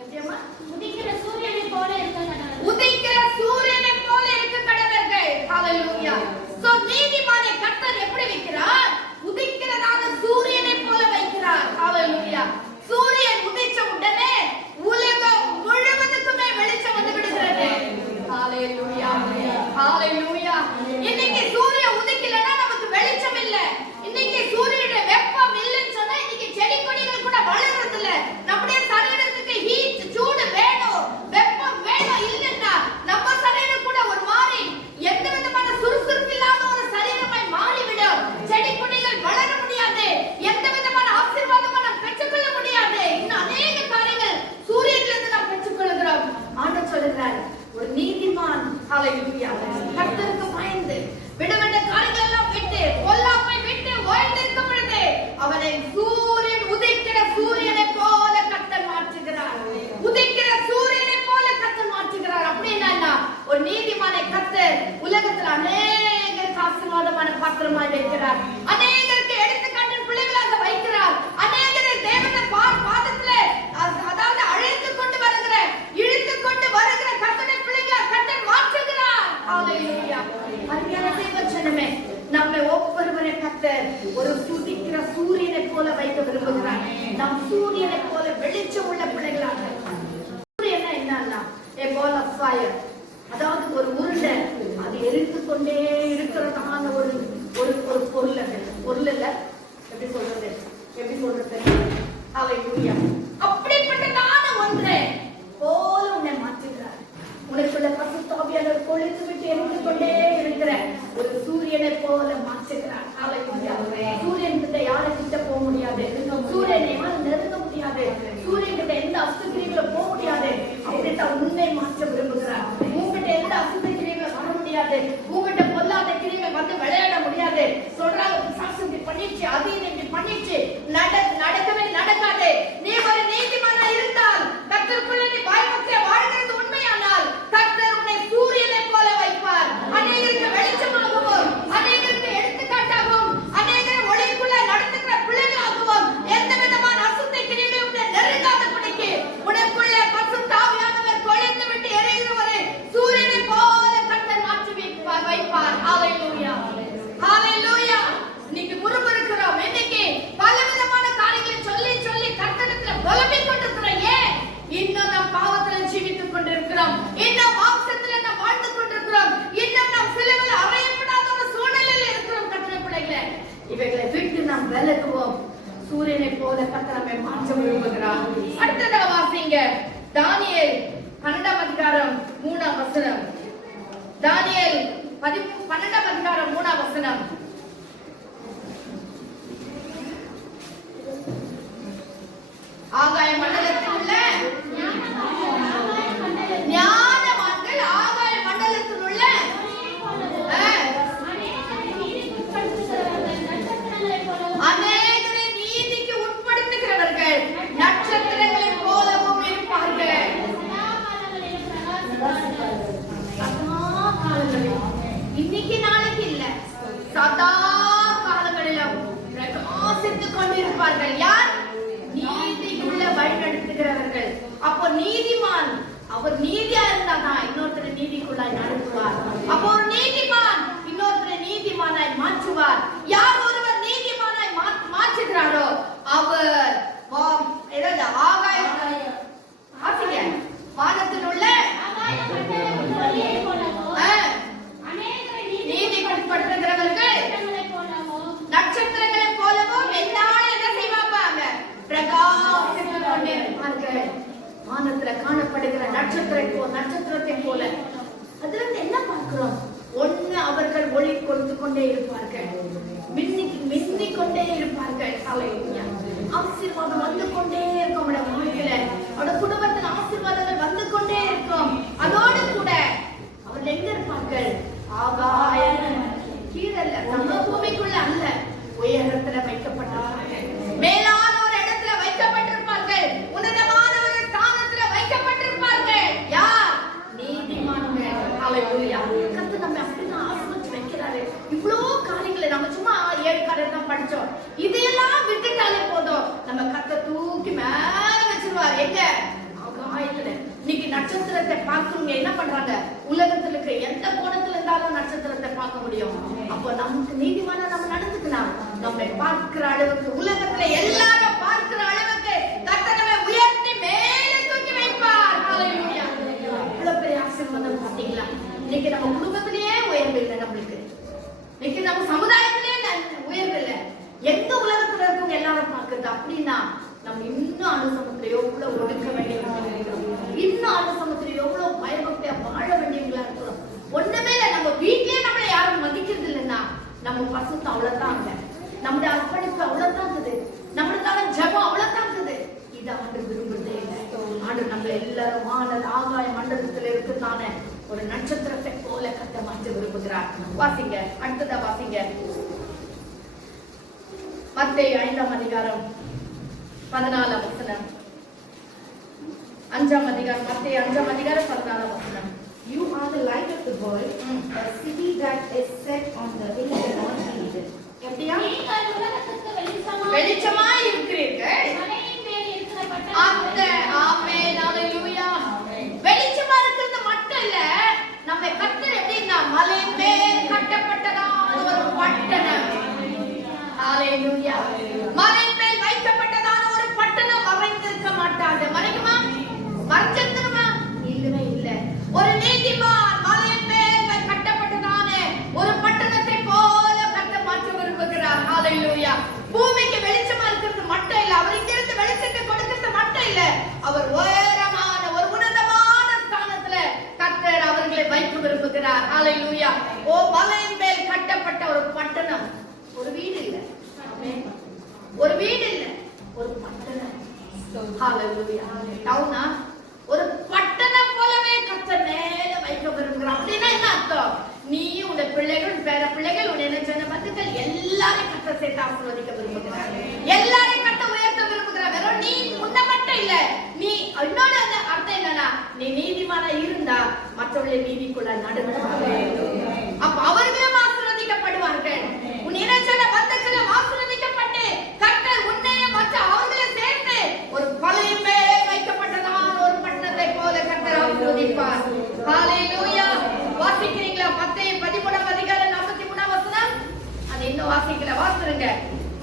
எப்படியம்மா? உதிக்கிற சூரியனைப் போல இருக்க கடவர்கள். உதிக்கிற சூரியனை போல இருக்க கடவர்கள். ஹalleluya. சோ நீதிமானை கர்த்தர் எப்படி வைக்கிறார்? உதிக்கிறதான சூரியனை போல வைக்கிறார். ஹalleluya. சூரியன் உதிச்ச உடனே உலகம் முழுவதுக்குமே வெளிச்சம் வந்து விடுகிறது. ஹalleluya. ஹalleluya. இன்னைக்கு சூரியன் உதிக்கலனா நமக்கு வெளிச்சம் இல்ல. இன்னைக்கு சூரியனுடைய வெப்பம் இல்லைன்னு சொன்னா இன்னைக்கு செடி கொடிகள் கூட வளர்றது இல்ல. நம்முடைய சரீரத்துக்கு ஹீட், சூடு வேணும், வெப்பம் வேணும். இல்லன்னா நம்ம சரீரம் கூட ஒரு மாதிரி எந்த விதமான சுறுசுறுப்பு இல்லாத ஒரு சரீரமாய் மாறிவிடும். செடி கொடிகள் வளர முடியாது, எந்த விதமான ஆசீர்வாதமும் நாம் பெற்றுக்கொள்ள முடியாது. இன்னும் அநேக காரியங்கள் சூரியனிலிருந்து நாம் பெற்றுக்கொள்கிறோம். ஆண்டவர் சொல்கிறார், ஒரு நீதிமான் ஹalleluya கர்த்தருக்கு பயந்து விடவேண்டிய காரியங்கள் எல்லாம் விட்டு பொல்லாப்பை விட்டு ஓய்ந்திருக்க பொழுது அவனை சூரியன் உதிக்கிற சூரியனை போல கர்த்தர் மாற்றுகிறார். உதிக்கிற சூரியனை போல கர்த்தர் மாற்றுகிறார். அப்படின்னா ஒரு நீதிமானை கர்த்தர் உலகத்தில் அநேகருக்கு ஆசீர்வாதமான பாத்திரமாய் வைக்கிறார். அநேகருக்கு எடுத்துக்காட்டின் பிள்ளைகளாக வைக்கிறார். அநேகரை தேவனுடைய பாதத்திலே அதாவது அழைத்து கொண்டு வருகிற, இழுத்து கொண்டு வருகிற கர்த்தருடைய பிள்ளைகளாக கர்த்தர் மாற்றுகிறார். ஹalleluya. அருமையான தேவஜனமே, நம்மை ஒவ்வொருவரை கர்த்தர் ஒரு சுதிக்கிற சூரியனை போல வைக்க விரும்புகிறார். நாம் சூரியனை போல வெளிச்சம் உள்ள பிள்ளைகளாக. சூரியன் என்னன்னா a ball of fire, அதாவது ஒரு உருண்டை, அது எரிந்து கொண்டே இருக்கிறதான ஒரு ஒரு ஒரு பொருள் இல்ல. எப்படி சொல்றது? ஹalleluya. அப்படிப்பட்டதான ஒன்றை போல உன்னை மாற்றுகிறார். உனக்குள்ள பரிசுத்த ஆவியானவர் கொழுந்து விட்டு எரிந்து கொண்டே இருக்கிற ஒரு சூரியனை போல மாற்றுகிறார். ஹalleluya. சூரியன் கிட்ட யாரும் கிட்ட போக முடியாது, சூரியனை யாரும் நெருங்க முடியாது, சூரியன் கிட்ட எந்த முடியாது. உங்ககிட்ட பொல்லாத கிரியைகள் வந்து விளையாட முடியாது. சொல்றாங்க பிசாசு இப்படி பண்ணிடுச்சு, அது இப்படி பண்ணிடுச்சு, நடக்கவே நடக்காது. நீ ஒரு நீதிமானா இருந்தால், கர்த்தருக்குள்ள நீ பயபக்தியா வாழ்கிறது உண்மையானால், கர்த்தர் உன்னை சூரியனை போல வைப்பார். அநேகருக்கு வெளிச்சமாகவும், அநேகருக்கு எடுத்துக்காட்டாகவும், அநேகர் ஒளிக்குள்ள நடத்துகிற பிள்ளைகளாகவும், எந்த விதமான அசுத்த கிரியைகளும் உன்னை நெருங்காத படிக்கு உனக்குள்ள பரிசுத்த ஆவியானவர் கொழுந்து விட்டு எரிகிற ஒரு சூரியனை போல கர்த்தர் மாற்றி வைப்பார். ஹalleluya, ஹalleluya. இன்னைக்கு முறுமுறுக்கிறோம், இன்னைக்கு பலவிதமான காரியங்களை சொல்லி சொல்லி கர்த்தரிடத்துல புலம்பிக் கொண்டிருக்கிறோம். ஏன்? இன்னும் நாம் பாவத்தில் ஜீவித்துக் கொண்டிருக்கிறோம், இன்னும் மாம்சத்தில் நாம் வாழ்ந்து கொண்டிருக்கிறோம், இன்னும் நாம் சிலுவையில் அறையப்படாத ஒரு சூழ்நிலையில் இருக்கிறோம். கர்த்தருடைய பிள்ளைகளே, இவைகளை விட்டு நாம் விலகுவோம். சூரியனை போல கர்த்தர் நம்மை மாற்ற விரும்புகிறார். அடுத்ததாக வாசிங்க தானியேல் 12ஆம் அதிகாரம் 3ஆம் வசனம். தானியேல் 12ஆம் அதிகாரம் 3ஆம் வசனம். ஆகாய மண்டலத்தில் உள்ள ஞானவான்கள் ஆகாய மண்டலத்தில் உள்ள அநேகரை நீதிக்கு உட்படுத்துகிறவர்கள் நட்சத்திரங்களைப் போலவும் இருப்பார்கள். இன்னைக்கு நாளைக்கு இல்ல, சதா காலங்களிலும் பிரகாசித்துக் கொண்டிருப்பார்கள். யார்? நீதிக்குள்ள வழிநடத்துகிறவர்கள். அப்போ நீதிமான் அவர் நீதியா இருந்தாதான் இன்னொருத்தர் நீதிக்குள்ளாய் நடத்துவார். அப்போ ஒரு நீதிமான் இன்னொருத்தர் நீதிமானாய் மாற்றுவார். யார் ஒருவர் நீதிமானாய் மாற்றுகிறாரோ அவர் ஏதாவது ஆகாய வானத்தில் உள்ள நீதிப்படுத்துகிறவர்கள் நட்சத்திரங்களை போலவும் என்னாலும் என்ன செய்வாங்க? பிரகாசித்துக் கொண்டிருப்பார்கள். வானத்துல காணப்படுகிற நட்சத்திரத்தை போல. அதுல இருந்து என்ன பார்க்கிறோம்? ஒண்ணு, அவர்கள் ஒளி கொடுத்து கொண்டே இருப்பார்கள், மின்னி கொண்டே இருப்பார்கள். ஹalleluya. ஆசீர்வாதம் வந்து கொண்டே இருக்கும். அவட வாழ்க்கையில, அவட குடும்பத்துல ஆசீர்வாதங்கள் வந்து கொண்டே இருக்கும். அதோடு கூட அவர்கள் எங்க இருப்பார்கள்? ஆகாய கீழே, நம்ம பூமிக்குள்ள அல்ல, உயரத்துல வைக்கப்பட்டிருப்பார்கள். மேலான ஒரு இடத்துல வைக்கப்பட்டிருப்பார்கள். உன்னதமான ஒரு ஸ்தானத்துல வைக்கப்பட்டிருப்பார்கள். யார்? நீதிமான்கள். ஹalleluya. கர்த்தர் நம்மை அப்படிதான் ஆசீர்வதிச்சு வைக்கிறாரு. இவ்வளவு காரியங்களை நம்ம சும்மா 7 காரியம் தான் படிச்சோம். இதையெல்லாம் விட்டுட்டாலே போதும், நம்ம கர்த்தர் தூக்கி மேல வச்சிருவார். எங்க? ஆகாயத்துல. இன்னைக்கு நட்சத்திரத்தை பார்க்கறவங்க என்ன பண்றாங்க? உலகத்துல இருக்க எந்த கோணத்துல இருந்தாலும் நட்சத்திரத்தை பார்க்க முடியும். அப்போ நமக்கு நீதிமான நம்ம நடந்துக்கலாம். நம்ம பார்க்கிற அளவுக்கு, உலகத்துல எல்லாரும் பார்க்கிற அளவுக்கு கர்த்தர் நம்மை உயர்த்தி மேலே தூக்கி வைப்பார். ஹalleluya. இவ்வளவு பெரிய ஆசீர்வாதம் பாத்தீங்களா? இன்னைக்கு நம்ம குடும்பத்திலேயே உயர்வு இல்லை, நம்மளுக்கு இன்னைக்கு நம்ம சமுதாயத்திலே உயர்வு இல்லை. எந்த உலகத்துல இருக்கவங்க எல்லாரும் பார்க்கறது அப்படின்னா, நம்ம இன்னும் அனுசமத்துல எவ்வளவு ஒடுக்க வேண்டியவங்களா இருக்கிறோம், இன்னும் அனுசமத்துல எவ்வளவு பயபக்தியா வாழ வேண்டியவங்களா இருக்கிறோம். ஒண்ணுமே இல்லை, நம்ம வீட்லயே நம்மளை யாரும் மதிக்கிறது இல்லைன்னா நம்ம பசுத்தம் அவ்வளவுதான் இல்லை, நம்முடைய அர்ப்பணிப்பு அவ்வளவுதான் இருக்குது, நம்மளுக்கான ஜபம் அவ்வளவுதான் இருக்குது. இதை ஆண்டு விரும்புறதே இல்லை. ஆண்டு நம்ம எல்லாரும் ஆகாய மண்டலத்துல இருக்குதானே ஒரு நட்சத்திரத்தை போல கத்த மாற்ற விரும்புகிறார். வாசிங்க, அடுத்ததா வாசிங்க மத்தேயு 5ஆம் அதிகாரம் 14ஆம் வசனம். 5ஆம் அதிகாரம், மத்தேயு 5ஆம் அதிகாரம் 14ஆம் வசனம். You are the light of the world. A city that is set on the hill cannot be hidden. எப்படியா? நீங்கள் உலகத்துக்கு வெளிச்சமா இருக்கிறீர்கள். மலையின் மேல் இருக்கிற அந்த ஆமென், ஹalleluya. வெளிச்சமா இருக்கிறது மட்டும் இல்ல, நம்ம கர்த்தர் எப்படின்னா மலையின் மேல் கட்டப்பட்டதான ஒரு பட்டணம். ஹalleluya. மலையின் மேல் வைக்கப்பட்டதான ஒரு பட்டணம் மறைந்திருக்க மாட்டாது. மறைக்குமா? மறைச்சிருக்குமா? இல்லவே இல்ல. ஒரு நீதிமான் மலையின் மேல் கட்டப்பட்டதான ஒரு பட்டணத்தை போல கர்த்தர் மாற்ற விரும்புகிறார். ஹalleluya. பூமிக்கு வெளிச்சமா இருக்கிறது மட்டும் இல்ல, அவர் இங்கிருந்து வெளிச்சத்தை கொடுக்கிறது மட்டும் இல்ல, அவர் உயரமான ஒரு உன்னதமான ஸ்தானத்துல கர்த்தர் அவர்களை வைக்க விரும்புகிறார். ஹalleluya. ஓ, மலையின் மேல் கட்டப்பட்ட ஒரு பட்டணம், ஒரு வீடு இல்ல, ஒரு வீடு இல்ல, ஒரு பட்டணம். ஹalleluya. டவுனா ஒரு பட்டணம் போலவே கர்த்தர் மேல வைக்க விரும்புகிறார். அப்படின்னா என்ன அர்த்தம்? நீ பிள்ளைகள், பேர பிள்ளைகள், உன்னை நினைச்ச பந்துக்கள் எல்லாரையும் கர்த்தர் சேர்த்து ஆசீர்வதிக்க விரும்புகிறார். எல்லாரையும் கர்த்தர் உயர்த்த விரும்புகிறார். வெறும் நீ முன்ன மட்டும் இல்ல, நீ இன்னொரு அர்த்தம் என்னன்னா, நீ நீதிமானா இருந்தா மற்றவர்களை நீதிக்குள்ள நடத்துவாங்க. அப்ப அவர்களும் ஆசீர்வதிக்கப்படுவார்கள். உன் நினைச்ச பந்துக்களும் ஆசீர்வதிக்கப்பட்டு கர்த்தர் உன்னையும் மற்ற அவர்களையும் சேர்த்து ஒரு பழைய மேல் வைக்கப்பட்டதான ஒரு பட்டணத்தை போல கர்த்தர் ஆசீர்வதிப்பார். ஹalleluya. வாசிக்கிறீங்களா? மத்தேயு 13 அதிகாரம் 43 வசனம். அது இன்னும் வாசிக்கல, வாசிருங்க.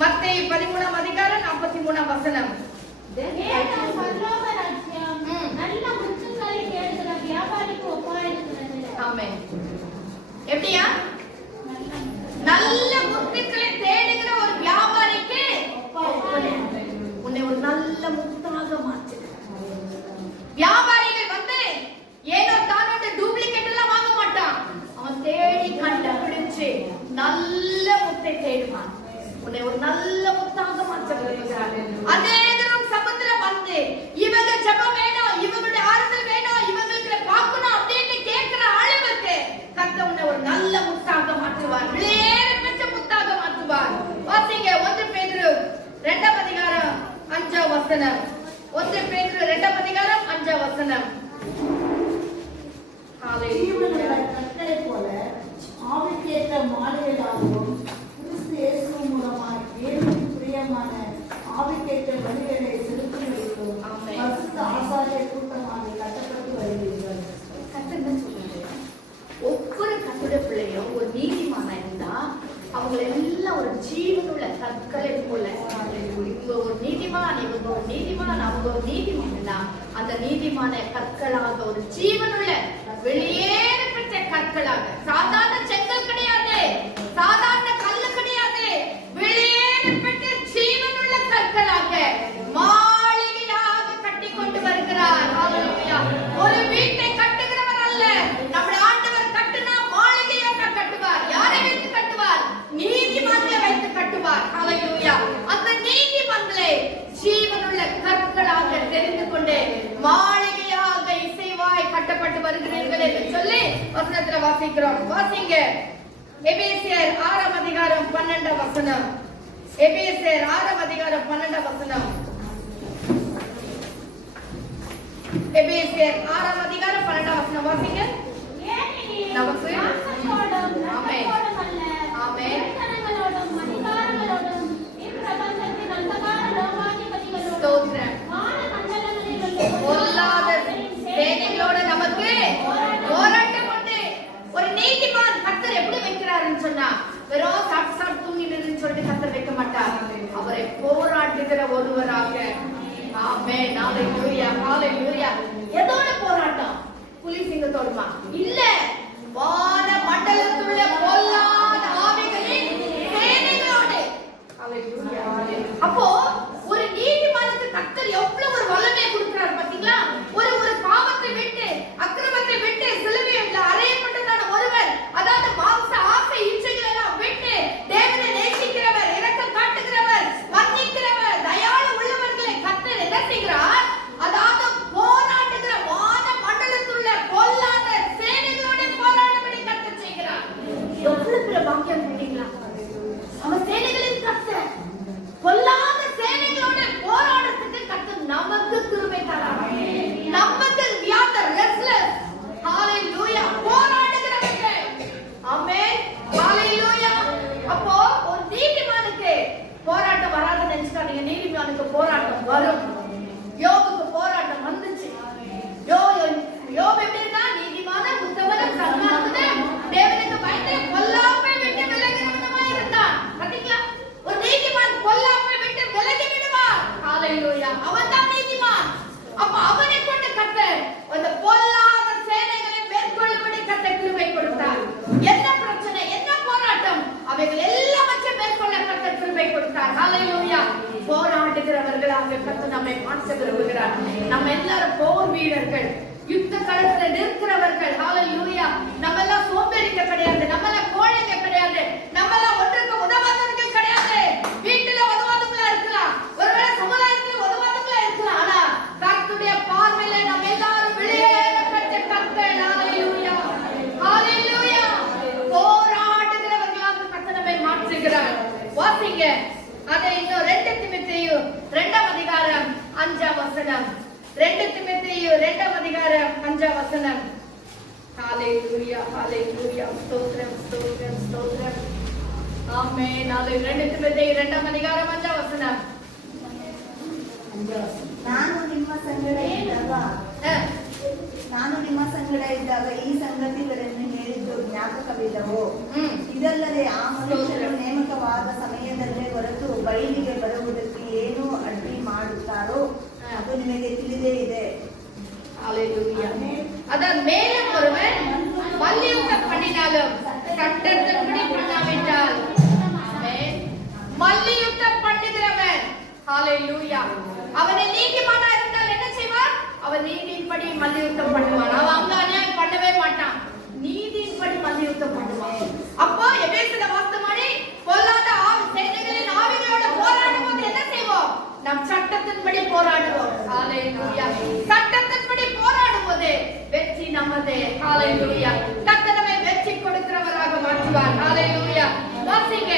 மத்தேயு 13 அதிகாரம் 43 வசனம். ஏதோ பரலோக ராஜ்யம் நல்ல முத்துக்களை தேடுகிற வியாபாரிக்கு ஒப்பாயிருக்கிறது. ஆமென். எப்படியா? நல்ல முத்துக்களை தேடுகிற ஒரு வியாபாரிக்கு உன்னை ஒரு நல்ல முத்தாக மாற்றுகிறார். வியாபாரிகள் வந்து ஏனோ தானோட டூப்ளிகேட் எல்லாம் வாங்க மாட்டான். அவன் தேடி கண்டுபிடிச்சு நல்ல முத்தை தேடுவான். உன்னை ஒரு நல்ல முத்தாக மாற்ற விரும்புகிறார். அதே நேரம் சமத்துல வந்து இவங்க ஜெபம் வேணும், இவங்களுடைய ஆறுதல் வேணும், இவங்களுக்கு பார்க்கணும் அப்படின்னு கேட்கிற அளவுக்கு கர்த்தர் உன்னை ஒரு நல்ல முத்தாக மாற்றுவார். விலையேற பெற்ற முத்தாக மாற்றுவார். வாசிங்க 1 பேதுரு 2 அதிகாரம் 5 வசனம். 1 பேதுரு 2 அதிகாரம் 5 வசனம். ஜீவனுள்ள கட்டளை போல ஆவிக்கேற்ற மாளிகையாகவும் கிறிஸ்து இயேசு மூலமாய் தேவனுக்கு பிரியமான ஆவிக்கேற்ற வழிகளை செலுத்துவதற்கும் பரிசுத்த ஆசாரியர் கூட்டமாக கட்டப்பட்டு வருகிறீர்கள். ஒவ்வொரு கர்த்தருடைய பிள்ளையும் ஒரு நீதிமானா இருந்தா அவங்க எல்லாம் ஒரு ஜீவனுள்ள கற்களை போல. இவங்க ஒரு நீதிமான், இவங்க ஒரு நீதிமான், அவங்க ஒரு நீதிமான். அந்த நீதிமான கற்களாக ஒரு ஜீவனுள்ள வெளியேற பெற்ற கற்களாக, சாதாரண செங்கல் கிடையாது, சாதாரண கல்லு கிடையாது, வெளியேற பெற்ற ஜீவனுள்ள கற்களாக மாளிகையாக கட்டி கொண்டு வருகிறார். ஹalleluya. ஒரு வீட்டை கட்டுகிறவர் அல்ல, நம்முடைய ஆண்டவர் கட்டுனா மாளிகையாக கட்டுவார். யாரை வைத்து கட்டுவார்? நீதிமான்களை வைத்து கட்டுவார். ஹalleluya. அந்த நீதிமான்களை ஜீவனுள்ள கற்களாக தெரிந்து கொண்டு மாளிகையாக இசைவாய் கட்டப்பட்டு வருகிறீர்கள் என்று சொல்லி வசனத்துல வாசிக்கிறோம். வாசிங்க. எபேசியர் 6 அதிகாரம் 12 வசனம். எபேசியர் 6 அதிகாரம் 12 வசனம். எபேசியர் 6 அதிகாரம் 12 வசனம் வாசிங்க. ஏனெனில் நமக்கு மாம்சத்தோடும் இரத்தத்தோடும் அல்ல, ஆமென். இறைத்தனங்களோடும் அதிகாரங்களோடும் இப்பிரபஞ்சத்தின் அந்தகார லோகாதிபதிகளோடும் ஸ்தோத்திரம். வானமண்டலங்களில் உள்ள பொல்லாத சேனைகளோட நமக்கு போராட்டம் உண்டு. ஒரு நீதிமான் கர்த்தர் எப்படி வைக்கிறாருன்னு சொன்னா, வெறும் சாப்பிட்டு தூங்கிடுன்னு சொல்லிட்டு கர்த்தர் வைக்க மாட்டார். அவரை போராடுகிற ஒருவராக. ஆமென். ஹalleluya. ஹalleluya. எதோட போராட்டம்? புலி சிங்கத்தோடுமா? இல்ல, வான மண்டலத்துள்ள பொல்லாத ஆவிகளின் சேனைகளோடு. ஹalleluya. அப்போ ஒரு நீதிமானுக்கு கர்த்தர் எவ்வளவு ஒரு வல்லமையை கொடுக்கிறார் பாத்தீங்களா? ஒரு பாவத்தை விட்டு, அக்கிரமத்தை விட்டு, சிலுவையில் அறையப்பட்டதான ஒருவர், அதாவது மாம்ச ஆசை இச்சைகள் எல்லாம் விட்டு தேவனை நேசிக்கிறவர், இரக்கம் காட்டுகிறவர், மன்னிக்கிறவர், தயாளு உள்ளவர்களை கர்த்தர் என்ன செய்கிறார்? அதாவது போராடுகிற வான மண்டலத்துள்ள பொல்லாத சேனைகளோட போராடும்படி கர்த்தர் செய்கிறார். எவ்வளவு பெரிய பாக்கியம் பார்த்தீங்களா? அவன் சேனைகளின் கர்த்தர் பொல்லாத சேனைகளோட போராடுறதுக்கு கர்த்தர் நமக்கு கிருபை தரார். நமக்கு வியாதர் ரெஸ்ட்லெஸ். ஹalleluya. போராடுகிறவர்கள். ஆமென். ஹalleluya. அப்போ ஒரு நீதிமானுக்கு போராட்டம் வராதுன்னு நினைச்சுக்காதீங்க. நீதிமானுக்கு போராட்டம் வரும். யோபுக்கு போராட்டம் வந்துச்சு. யோபு எப்படி இருந்தா? நீதிமான, உத்தமனும், சன்மார்க்கனும், தேவனுக்கு பயந்து பொல்லாப்பை விட்டு விலகிறவனுமா இருந்தான். பாத்தீங்களா? ஒரு நீதிமான் பொல்லாப்பை விட்டு விலகி விடுவார். ஹalleluya. அவன் தான் நீதிமான். அப்ப அவனை கொண்டு கர்த்தர் அந்த பொல்லாத சேனைகளை மேற்கொள்ளும்படி கர்த்தர் கிருபை கொடுத்தார். என்ன பிரச்சனை, என்ன போராட்டம், அவைகள் எல்லாவற்றையும் மேற்கொள்ள கர்த்தர் கிருபை கொடுத்தார். ஹalleluya. போராடுகிறவர்களாக கர்த்தர் நம்மை மாற்ற விரும்புகிறார். நம்ம எல்லாரும் போர் வீரர்கள், யுத்த களத்துல நிற்கிறவர்கள். ஹalleluya. நம்ம எல்லாம் சோம்பேறிங்க கிடையாது, நம்ம எல்லாம் கோழைங்க கிடையாது, நம்ம எல்லாம் ஒன்றுக்கு உதவாதவர்கள் கிடையாது. வீட்டுல உதவாதவங்களா இருக்கலாம், ஒருவேளை சமுதாயத்துல உதவாதவங்களா இருக்கலாம். ஆனா கர்த்தருடைய பார்வையில நம்ம எல்லாரும் வெளியேற பெற்ற கர்த்தர். ஹalleluya. ஹalleluya. போராட வசனம். 2 தீமோத்தேயு 2ஆம் அதிகாரம் 5ஆம் வசனம். ஹalleluya ஹalleluya ஸ்தோத்திரம் ஸ்தோத்திரம் ஸ்தோத்திரம். ஆமென். 2 தீமோத்தேயு 2ஆம் அதிகாரம் 5ஆம் வசனம். ನಾನು ನಿಮ್ಮ ಸಂಗಡ ಇದ್ದಾಗ ಈ ಸಂಗತಿಗಳನ್ನು ಹೇಳಿದ್ದು ಜ್ಞಾಪಕವಿಲ್ಲವೋ? ಇದಲ್ಲದೆ ಆ ಮನುಷ್ಯರು ನೇಮಕವಾದ ಸಮಯದಲ್ಲೇ ಹೊರತು ಬಯಲಿಗೆ ಬರುವುದಕ್ಕೆ ಏನು ಅಡ್ಡಿ ಮಾಡುತ್ತಾರೋ ಅದು ನಿಮಗೆ ತಿಳಿದೇ ಇದೆ. அதன் மேலும் ஒருவன் மல்யுத்தம் பண்ணினாலும் சட்டத்தின்படி பண்ணாவிட்டால், மல்யுத்தம் பண்ணுகிறவன் ஹalleluya அவனை நீதிமானா இருந்தால் என்ன செய்வான்? அவன் நீதியின்படி மல்யுத்தம் பண்ணுவான். அவன் அங்க அநியாயம் பண்ணவே மாட்டான், நீதியின்படி மல்யுத்தம் பண்ணுவான். அப்போ எபேசில வாஸ்தவமானி பொல்லாத சேனைகளின் ஆவிகளோட போராடும் போது என்ன செய்வோம்? நம் சட்டத்தின்படி போராடுவோம். ஹalleluya சட்டத்தின்படி போராடும் போது வெற்றி நமதே. ஹalleluya கர்த்தர் நம்மை வெற்றி கொடுக்கிறவராக மாற்றுவார். ஹalleluya வாசிங்க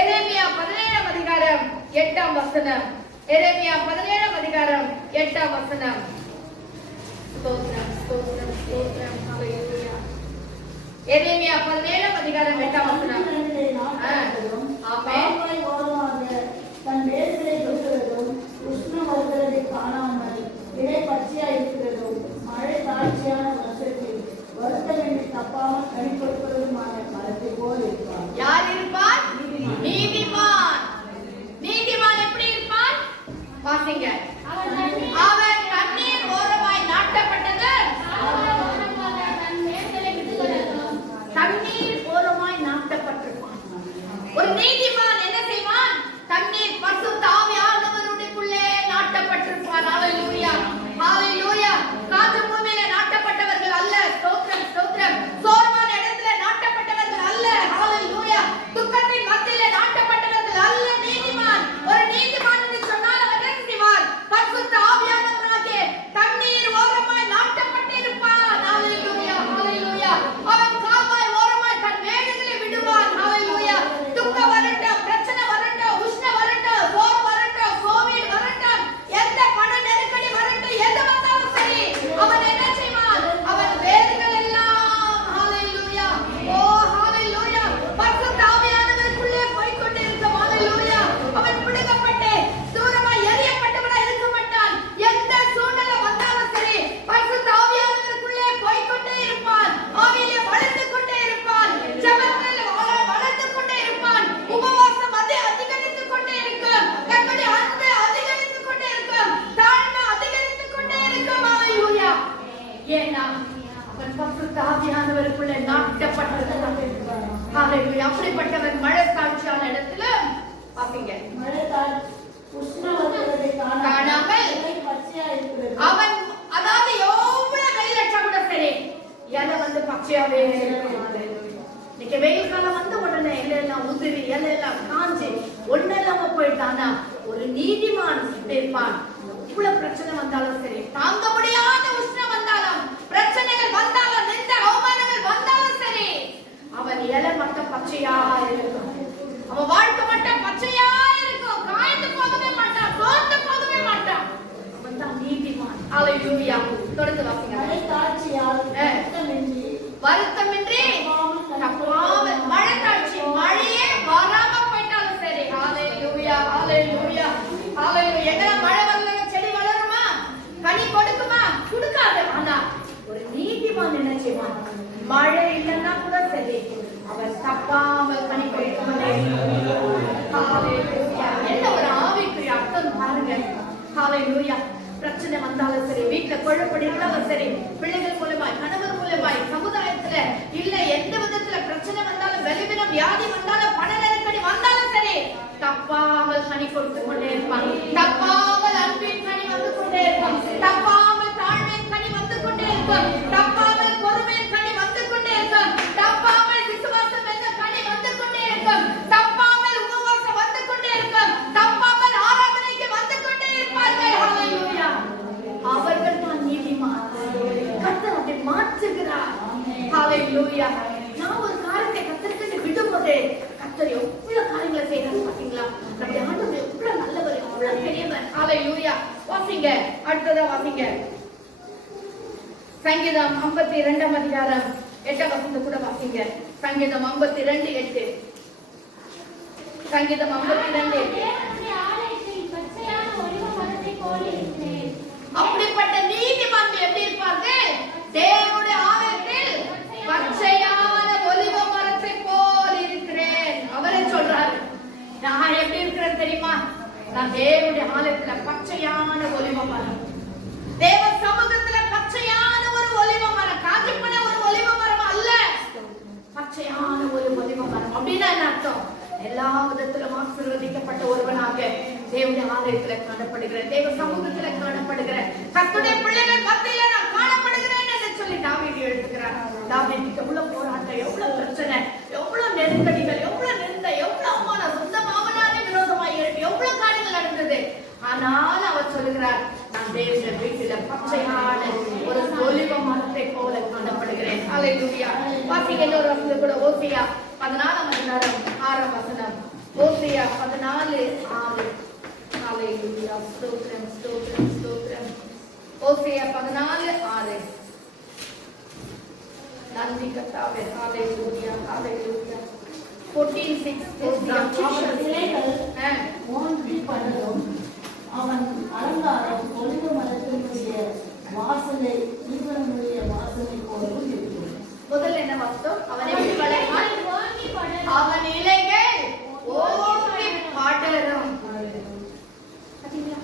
எரேமியா 17ஆம் அதிகாரம் 8ஆம் வசனம். எரேமியா 17ஆம் அதிகாரம் 8ஆம் வசனம். ஸ்தோத்திரம் ஸ்தோத்திரம் ஸ்தோத்திரம். ஹalleluya எரேமியா 17ஆம் அதிகாரம் 8ஆம் வசனம். ஆமென். தன் வேர்களை கொடுக்கிறதும் உஷ்ணம் வருகிறதை காணாமல் இடை பச்சையாக இருக்கிறதும் மழை தாழ்ச்சியான வருஷத்தில் வருத்தமின்றி தப்பாமல் கனி கொடுப்பதுமான மரத்தை போல் இருப்பார். யார் இருப்பார்? நீதிமான். நீதிமான் எப்படி இருப்பான்? வாசிங்க. அவன் தண்ணீர் ஓரமாய் நாட்டப்பட்டது. தண்ணீர் ஓரமாய் நாட்டப்பட்டிருப்பான். ஒரு நீதிமான் என்ன செய்வான்? தண்ணீர் பரிசுத்த ஆவியானவருக்குள்ளே நாட்டப்பட்டிருப்பான். ஹalleluya ஹalleluya காற்று பூமியிலே நாட்டப்பட்டவர்கள் அல்ல. ஸ்தோத்திரம் ஸ்தோத்திரம். சோர்வான இடத்திலே நாட்டப்பட்டவர்கள் அல்ல. ஹalleluya துக்கத்தின் மத்தியிலே நாட்டப்பட்டவர்கள் அல்ல. நீதிமான். ஒரு நீதிமான் என்று சொன்னால் அவன் என்ன செய்வான்? பரிசுத்த ஆவியானவராகிய தண்ணீர் ஓரமாய் நாட்டப்பட்டிருப்பான். ஹalleluya ஹalleluya அவன் கால்வாய் ஓரமாய் தன் வேலைகளை விடுவான். ஹalleluya துக்கம் வரட்டும், பிரச்சனை வரட்டும், உஷ்ணம் வரட்டும், சோர்வு வரட்டும், கோவிட் வரட்டும், எந்த பண நெருக்கடி வரட்டும், எது வந்தாலும் சரி அவன் என்ன செய்வான்? அவன் வேலைகள் எல்லாம் ஹalleluya ஓ ஹalleluya பரிசுத்த ஆவியானவருக்குள்ளே போய் கொண்டிருக்கும். ஹalleluya அவன் பிடுங்கப்பட்டு தூரமாய் எறியப்பட்டவனாய் இருக்க மாட்டான். எந்த சூழ்நிலை வந்தாலும் சரி பரிசுத்த ஆவியானவருக்குள்ளே போய் கொண்டே இருப்பான். ஆவியிலே வளர்ந்து கொண்டே இருப்பான். ஜெபத்தில் வளர்ந்து கொண்டே இருப்பான். உபவாசம் அதிகரித்து கொண்டே இருக்கும். கர்த்தருடைய அன்பு அதிகரித்து கொண்டே இருக்கும். தாழ்மை அதிகரித்து கொண்டே இருக்கும். ஹalleluya ஏன்னா அவன் பரிசுத்த ஆவியானவருக்குள்ளே நாட்டப்பட்டிருக்கிறான். ஹalleluya அப்படிப்பட்டவன் மழை தாழ்ச்சியான இடத்துல பாப்பீங்க மழை உஷ்ணம் வருகிறதை காணாமல் இடை பச்சையாக இருக்கிறது. அவன் அதாவது எவ்வளவு வெயில் அடிச்சா கூட சரி இலை வந்து பச்சையாவே இருக்கும். இன்னைக்கு வெயில் காலம் வந்து உடனே இலையெல்லாம் உதிரி இலையெல்லாம் காஞ்சி ஒன்னெல்லாம போயிட்டானா ஒரு நீதிமான் இருப்பான். இவ்வளவு பிரச்சனை வந்தாலும் சரி, தாங்க முடியாத உஷ்ணம் வந்தாலும், பிரச்சனைகள் வந்தாலும், நிந்த அவமானங்கள் வந்தாலும் சரி, அவன் இலை மட்டும் பச்சையா இருக்கும். அவன் வாழ்க்கை மட்டும் பச்சையா இருக்கும். காய்ந்து போகவே மாட்டான், சோர்ந்து போகவே மாட்டான். அவன் தான் நீதிமான். ஹalleluya தொடர்ந்து வாசிங்க. மழை தாழ்ச்சியால் வருத்தமின்றி தப்பாமல் மழை தாழ்ச்சி மழையே வராம போயிட்டாலும் சரி. ஹalleluya ஹalleluya ஹalleluya எங்கெல்லாம் மழை வரலங்க செடி வளருமா? கனி கொடுக்குமா? கொடுக்காது. ஆனா ஒரு நீதிமான் என்ன செய்வான்? மழை இல்லைன்னா கூட சரி அவன் தப்பாமல் கனி கொடுக்குமே. ஹalleluya என்ன ஒரு ஆவிக்குரிய அர்த்தம் பாருங்க. ஹalleluya பிரச்சனை வந்தாலும் சரி, வீட்டுல குழப்படி இருந்தாலும் சரி, பிள்ளைகள் மூலமாய், கணவர் மூலமாய், சமுதாயத்துல இல்ல எந்த விதத்துல பிரச்சனை வந்தாலும், வெளிவினம் வியாதி வந்தாலும், பண நெருக்கடி வந்தாலும் சரி தப்பாமல் கனி கொடுத்து கொண்டே இருப்பான். தப்பாமல் அன்பின் கனி வந்து கொண்டே இருக்கும். தப்பாமல் தாழ்மையின் கனி வந்து கொண்டே இருக்கும். தப்பாமல் பொறுமையின் கனி வந்து கொண்டே இருக்கும். தப்பாமல் விசுவாசம் என்ற கனி வந்து கொண்டே இருக்கும். தப்பாமல் உபவாசம் வந்து கொண்டே இருக்கும். தப்பாமல் ஆராதனைக்கு வந்து கொண்டே இருப்பார்கள். ஹalleluya அவர்கள் தான் நீதிமான். கர்த்தர் அதை மாற்றுகிறார். ஹalleluya நான் ஒரு காரியத்தை கர்த்தருக்கு விடும்போது கர்த்தர் எவ்வளவு காரியங்களை செய்யறாரு பாத்தீங்களா? நம்முடைய ஆண்டவர் எவ்வளவு நல்லவர், எவ்வளவு பெரியவர். ஹalleluya வாசிங்க அடுத்ததா வாசிங்க. சங்கீதம் 52 அதிகாரம் 8 வசனத்தை கூட வாசிங்க. சங்கீதம் 52:8. சங்கீதம் 52:8. தேவனுடைய ஆலயத்தில் பச்சையான ஒலிவ மரத்தைப் போல இருக்கிறேன். அப்படிப்பட்ட நீதிமான்கள் எப்படி இருப்பார்கள்? தேவனுடைய ஆலயத்தில் பச்சையான ஒலிவ மரத்தை போல் இருக்கிறேன். அவரே சொல்றாரு, நான் எப்படி இருக்கிறேன் தெரியுமா? நான் தேவனுடைய ஆலயத்துல பச்சையான ஒலிவ மரம், தேவ சமூகத்துல பச்சையான ஒரு ஒலிவ மரம், காஞ்சி போன ஒரு ஒலிவ மரம் அல்ல, பச்சையான ஒரு ஒலிவ மரம். அப்படின்னா என்ன அர்த்தம்? எல்லா விதத்திலும் ஆசீர்வதிக்கப்பட்ட ஒருவனாக தேவனுடைய ஆலயத்துல காணப்படுகிறேன், தேவ சமூகத்துல காணப்படுகிறேன், கர்த்தருடைய பிள்ளைகள் மத்தியில நான் காணப்படுகிறேன் என்று சொல்லி தாவீது எழுதுகிறார். தாவீதுக்கு எவ்வளவு போராட்டம், எவ்வளவு பிரச்சனை, எவ்வளவு நெருக்கடிகள், எவ்வளவு நிந்தை, எவ்வளவு அவமானம், சொந்த மாமனாரே விரோதமாய் எழுப்பி எவ்வளவு காரியங்கள் நடந்தது. ஆனால் அவர் சொல்லுகிறார், நான் தேவனுடைய வீட்டில பச்சையான ஒரு ஒலிவ மரத்தை போல காணப்படுகிறேன். ஹல்லேலூயா. வாசிங்க இன்னொரு வசனம் கூட. ஓசியா 14 அதிகாரம் 6 வசனம். ஓசியா 14:6. ஹல்லேலூயா. ஸ்தோத்திரம், ஸ்தோத்திரம், ஸ்தோத்திரம். ஓசியா 14:6. நன்றி கர்த்தாவே. ஹல்லேலூயா, ஹல்லேலூயா. 14:6. ஓசியா. அவன் சிலைகள் மோந்தி பண்ணதும் அவன் அலங்காரம் ஒலிவ மரத்தினுடைய வாசனை ஜீவனுடைய வாசனை போலவும் இருக்கும். முதல்ல என்ன வாசித்தோம்? அவன் எப்படி வளர்ந்தான்? ஓங்கி படரும். அவன் இலைகள் ஓங்கி படரும். பாத்தீங்களா?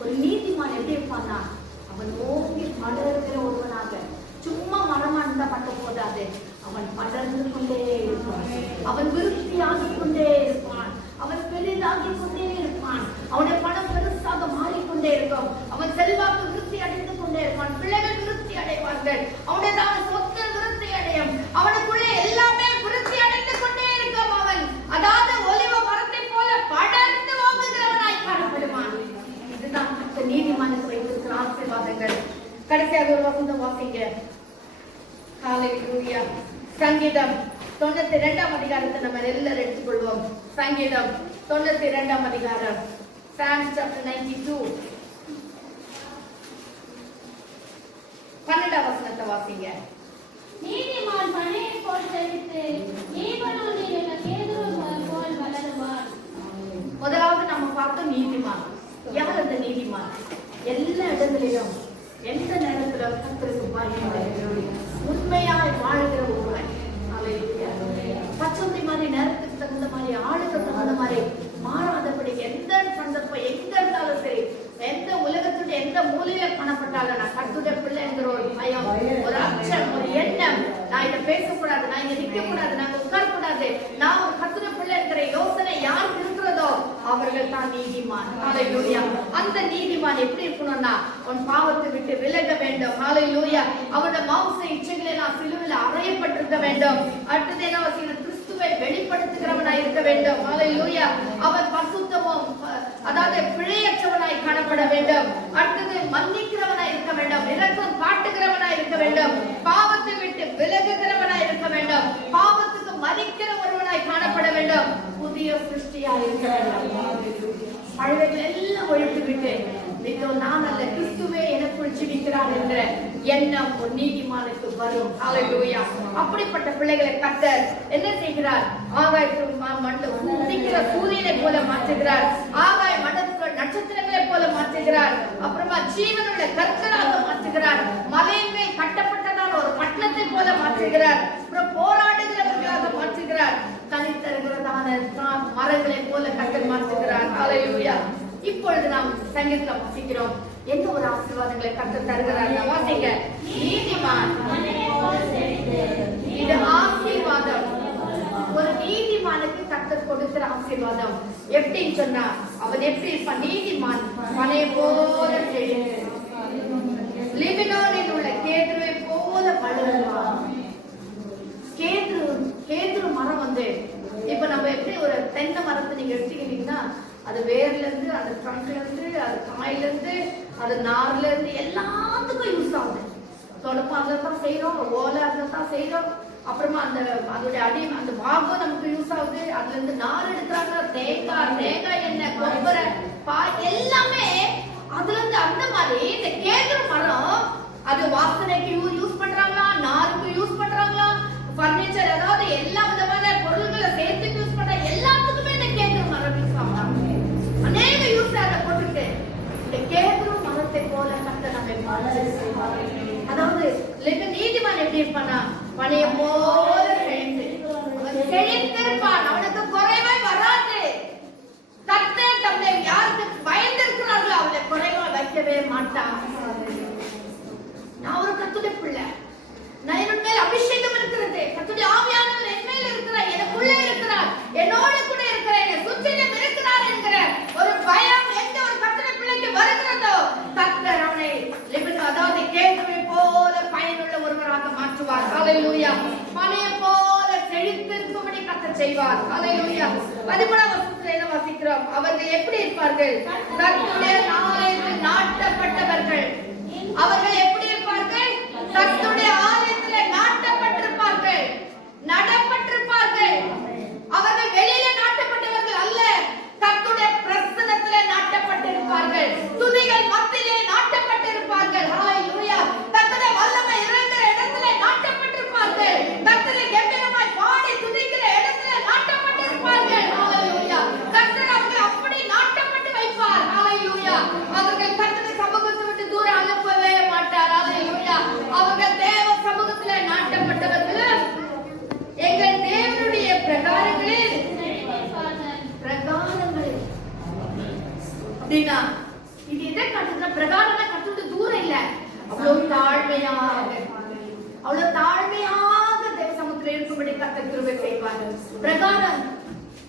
ஒரு நீதிமான் எப்படி இருப்பானா? அவன் ஓங்கி படருகிற ஒருவனாக. சும்மா மரமா இருந்தா பார்க்க போதாது, அவன் படர்ந்து கொண்டே இருப்பான், அவன் விருத்தியாகிக் கொண்டே இருப்பான், அவன் பெரிதாகிக் கொண்டே இருப்பான், அவனுடைய பணம் பெருசாக மாறிக்கொண்டே இருக்கும், அவன் செல்வாக்கு விருத்தி அடைந்து கொண்டே இருப்பான், பிள்ளைகள் விருத்தி அடைவார்கள், அவனுடைய சொத்து விருத்தி அடையும், அவனுக்குள்ளே எல்லாமே விருத்தி அடைந்து கொண்டே இருக்கும். அவன் அதாவது ஒலிவ மரத்தை போல படர்ந்து ஓங்குகிறவனாய் காணப்படுவான். இதுதான் அந்த நீதிமானுக்கு வைத்திருக்கிற ஆசீர்வாதங்கள். கடைசியாக ஒரு வசனம் வாசிங்க. ஹல்லேலூயா. சங்கீதம் 92 அதிகாரத்தை நம்ம எல்லாரும் எடுத்துக்கொள்வோம். சங்கீதம் 92 அதிகாரம். Psalms chapter 92. 12 வசனத்தை வாசிங்க. நீதிமான் பனையைப் போல் செழித்து லீபனோனில் உள்ள கேதுரு மரம் போல் வளருவான். முதலாவது நம்ம பார்த்தோம் நீதிமான். யார் அந்த நீதிமான்? எல்லா இடங்களிலும் எந்த நேரத்திலும் கர்த்தருக்கு பயந்து உண்மையாய் வாழ்கிற ஒருவன். ஹல்லேலூயா. பச்சை மாதிரி நேரத்துக்கு தகுந்த மாதிரி, ஆளுக்கு தகுந்த மாதிரி மாறாதபடி எந்த சந்தர்ப்பம் எங்க இருந்தாலும் சரி, எந்த உலகத்துடைய எந்த மூலையில காணப்பட்டாலும் நான் கர்த்தருடைய பிள்ளை என்கிற ஒரு பயம், ஒரு அச்சம், ஒரு எண்ணம், நான் இதை பேசக்கூடாது, நான் இங்க நிக்க கூடாது, நான் உட்கார கூடாது, நான் ஒரு கர்த்தருடைய பிள்ளை என்கிற யோசனை யாருக்கு இருக்கிறதோ அவர்கள் தான் நீதிமான். ஹல்லேலூயா. அந்த நீதிமான் எப்படி இருக்கணும்னா, அவன் பாவத்தை விட்டு விலக வேண்டும். ஹல்லேலூயா. அவனுடைய மாம்ச இச்சைகளை எல்லாம் சிலுவையில் அறையப்பட்டிருக்க வேண்டும். அடுத்தது என்ன வாசிக்கிறோம்? கிறிஸ்துவை வெளிப்படுத்துகிறவனாய் இருக்க வேண்டும். ஹல்லேலூயா. அவன் பரிசுத்தமும் அதாவது பிழையற்றவனாய் காணப்பட வேண்டும். அடுத்தது மன்னிக்கிறவனாய் இருக்க வேண்டும், இரக்கம் காட்டுகிறவனாய் இருக்க வேண்டும், பாவத்தை விட்டு விலகுகிறவனாய் இருக்க வேண்டும், பாவத்துக்கு மதிக்கிற ஒருவனாய் காணப்பட வேண்டும், புதிய சிருஷ்டியாய் இருக்க வேண்டும். பழையவைகள் எல்லாம் ஒழித்து விட்டு இதோ நான் அல்ல கிறிஸ்துவே எனக்குள் ஜீவிக்கிறார் என்ற எண்ணம் ஒரு நீதிமானுக்கு வரும். ஹல்லேலூயா. அப்படிப்பட்ட பிள்ளைகளை கர்த்தர் என்ன செய்கிறார்? ஆகாயத்தில் உதிக்கிற சூரியனை போல மாற்றுகிறார், ஆகாய மண்டலத்தில் நட்சத்திரங்களை போல மாற்றுகிறார், அப்புறமா ஜீவனுள்ள கற்களாக மாற்றுகிறார், மலையின் மேல் கட்டப்பட்டதான ஒரு பட்டணத்தை போல மாற்றுகிறார், அப்புறம் போராடுகிறவர்களாக மாற்றுகிறார், தனித்தருகிறதான மரங்களை போல கர்த்தர் மாற்றுகிறார். ஹல்லேலூயா. இப்பொழுது நாம் சங்கீதத்துல வாசிக்கிறோம். என்ன ஒரு ஆசீர்வாதங்களை கர்த்தர் தருகிறார்? வாசிங்க. நீதிமான் இது ஆசீர்வாதம். ஒரு நீதிமானுக்கு கர்த்தர் கொடுக்கிற ஆசீர்வாதம் எப்படின்னு சொன்னா, அவன் எப்படி இருப்பான்? நீதிமான் பனை போல செழித்து லீபனோனில் உள்ள கேதுருவை போல வளருவான். கேதுரு மரம் இப்ப நம்ம எப்படி ஒரு தென்னை மரத்தை நீங்க எடுத்துக்கிட்டீங்கன்னா, அது வேர்ல இருந்து, அது ட்ரங்க்ல இருந்து, அது காயில இருந்து, அது நார்ல இருந்து எல்லாத்துக்கும் யூஸ் ஆகுது. தொடப்பம் அதை தான் செய்யறோம், ஓலை அதை தான் செய்யறோம், அப்புறமா அதோட அடி அந்த பாகம் நமக்கு யூஸ் ஆகுது, அதுல இருந்து நார் எடுக்கிறாங்க, தேங்காய் எண்ணெய், கொப்பரை, பால் எல்லாமே அதுல இருந்து அந்த மாதிரி இந்த கேதுரு மரம் அது வாசனைக்கு யூஸ் பண்றாங்களா, நாருக்கு யூஸ் பண்றாங்களா, பர்னிச்சர் அதாவது எல்லா விதமான பொருட்களை சேர்த்து யூஸ் பண்ற எல்லாத்துக்குமே இந்த கேதுரு மரம் யூஸ் ஆகுறாங்க. அநேக யூஸ் அதை போட்டுட்டு இந்த கேதுரு மரத்தை போல கர்த்தர் நம்மை மாற்றி செய்வார். அதாவது நீதிமான் எப்படி இருப்பானா, பனைய போல செழித்திருப்பான், அவனுக்கு குறைவே வராது. கர்த்தர் தம்மை யாருக்கு பயந்திருக்கிறார்களோ அவளை குறைவா வைக்கவே மாட்டான். நான் ஒரு கர்த்தருடைய பிள்ளை, நான் என் மேல் அபிஷேகம் இருக்கிறது, கர்த்தருடைய ஆவியானவர் என் மேல் இருக்கிறார், எனக்குள்ளே இருக்கிறார், என்னோடு கூட இருக்கிறார், என்னை சுற்றிலும் இருக்கிறார் என்கிற ஒரு பயம் எந்த ஒரு கர்த்தருடைய பிள்ளைக்கு வருகிறதோ கர்த்தர் அவனை அதாவது கேதுவை போல பயனுள்ள ஒருவராக மாற்றுவார். ஹல்லேலூயா. பனையை போல செழித்திருக்கும்படி கர்த்தர் செய்வார். ஹல்லேலூயா. 13ஆம் வசனத்தில் என்ன வாசிக்கிறோம்? அவர்கள் எப்படி இருப்பார்கள்? கர்த்தருடைய ஆலயத்தில் நாட்டப்பட்டவர்கள். அவர்கள் எப்படி இருப்பார்கள்? கர்த்தருடைய ஆலயத்தில் நாட்டப்பட்டிருப்பார்கள், நடப்பட்டிருப்பார்கள். அவர்கள் வெளியில நாட்டப்பட்டவர்கள் அல்ல, கர்த்தருடைய பிரசன்னத்தில் நாட்டப்பட்டிருப்பார்கள், துதிகள் மத்தியிலே நாட்டப்பட்டிருப்பார்கள். ஹல்லேலூயா. கர்த்தருடைய வல்லமை இறங்குற இடத்திலே நாட்டப்பட்டிருப்பார்கள், கர்த்தரை கம்பீரமாய் பாடி துதிக்கிற இடத்திலே நாட்டப்பட்டிருப்பார்கள். ஹல்லேலூயா. கர்த்தர் அவர்களை அப்படி நாட்டப்பட்டு வைப்பார். ஹல்லேலூயா. அவர்கள் கர்த்தருடைய சமூகத்தை விட்டு தூரம் அனுப்பவே மாட்டார். ஹல்லேலூயா. அவர்கள் தேவ சமூகத்திலே நாட்டப்பட்டவர்கள் எங்கள் தேவனுடைய பிரகாரங்களில் அப்படின்னா இது எதை காட்டுதுன்னா, பிரகாரமா கத்துட்டு தூரம் இல்ல, அவ்வளவு தாழ்மையாக தேவ சமூகத்தில் இருக்கும்படி கர்த்தர் கிருபை செய்வார்.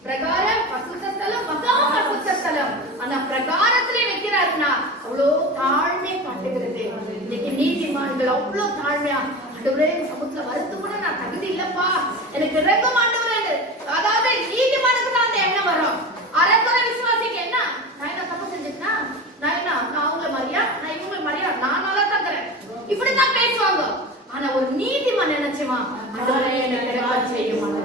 பிரகாரம் பரிசுத்த ஸ்தலம், மகா பரிசுத்த ஸ்தலம். ஆனா பிரகாரத்திலே வைக்கிறாருன்னா அவ்வளவு தாழ்மை காட்டுகிறது. இன்னைக்கு நீதிமான்கள் அவ்வளவு தாழ்மையா, ஆண்டவரே சமூகத்துல வருத்து கூட நான் தகுதி இல்லப்பா, எனக்கு இறங்கும் ஆண்டவரே. அதாவது நீதிமானுக்கு தான் அந்த எண்ணம் வரும். அறக்குறை விசுவாசிக்கு என்ன, நான் என்ன தப்பு செஞ்சுட்டா, நான் அவங்கள மாதிரியா, நான் இவங்களை மாதிரியா, நான் நல்லா தக்குறேன், இப்படிதான் பேசுவாங்க. ஆனா ஒரு நீதிமான் நினைச்சுவான், ஆண்டவரே எனக்கு இறக்கம் செய்யும்.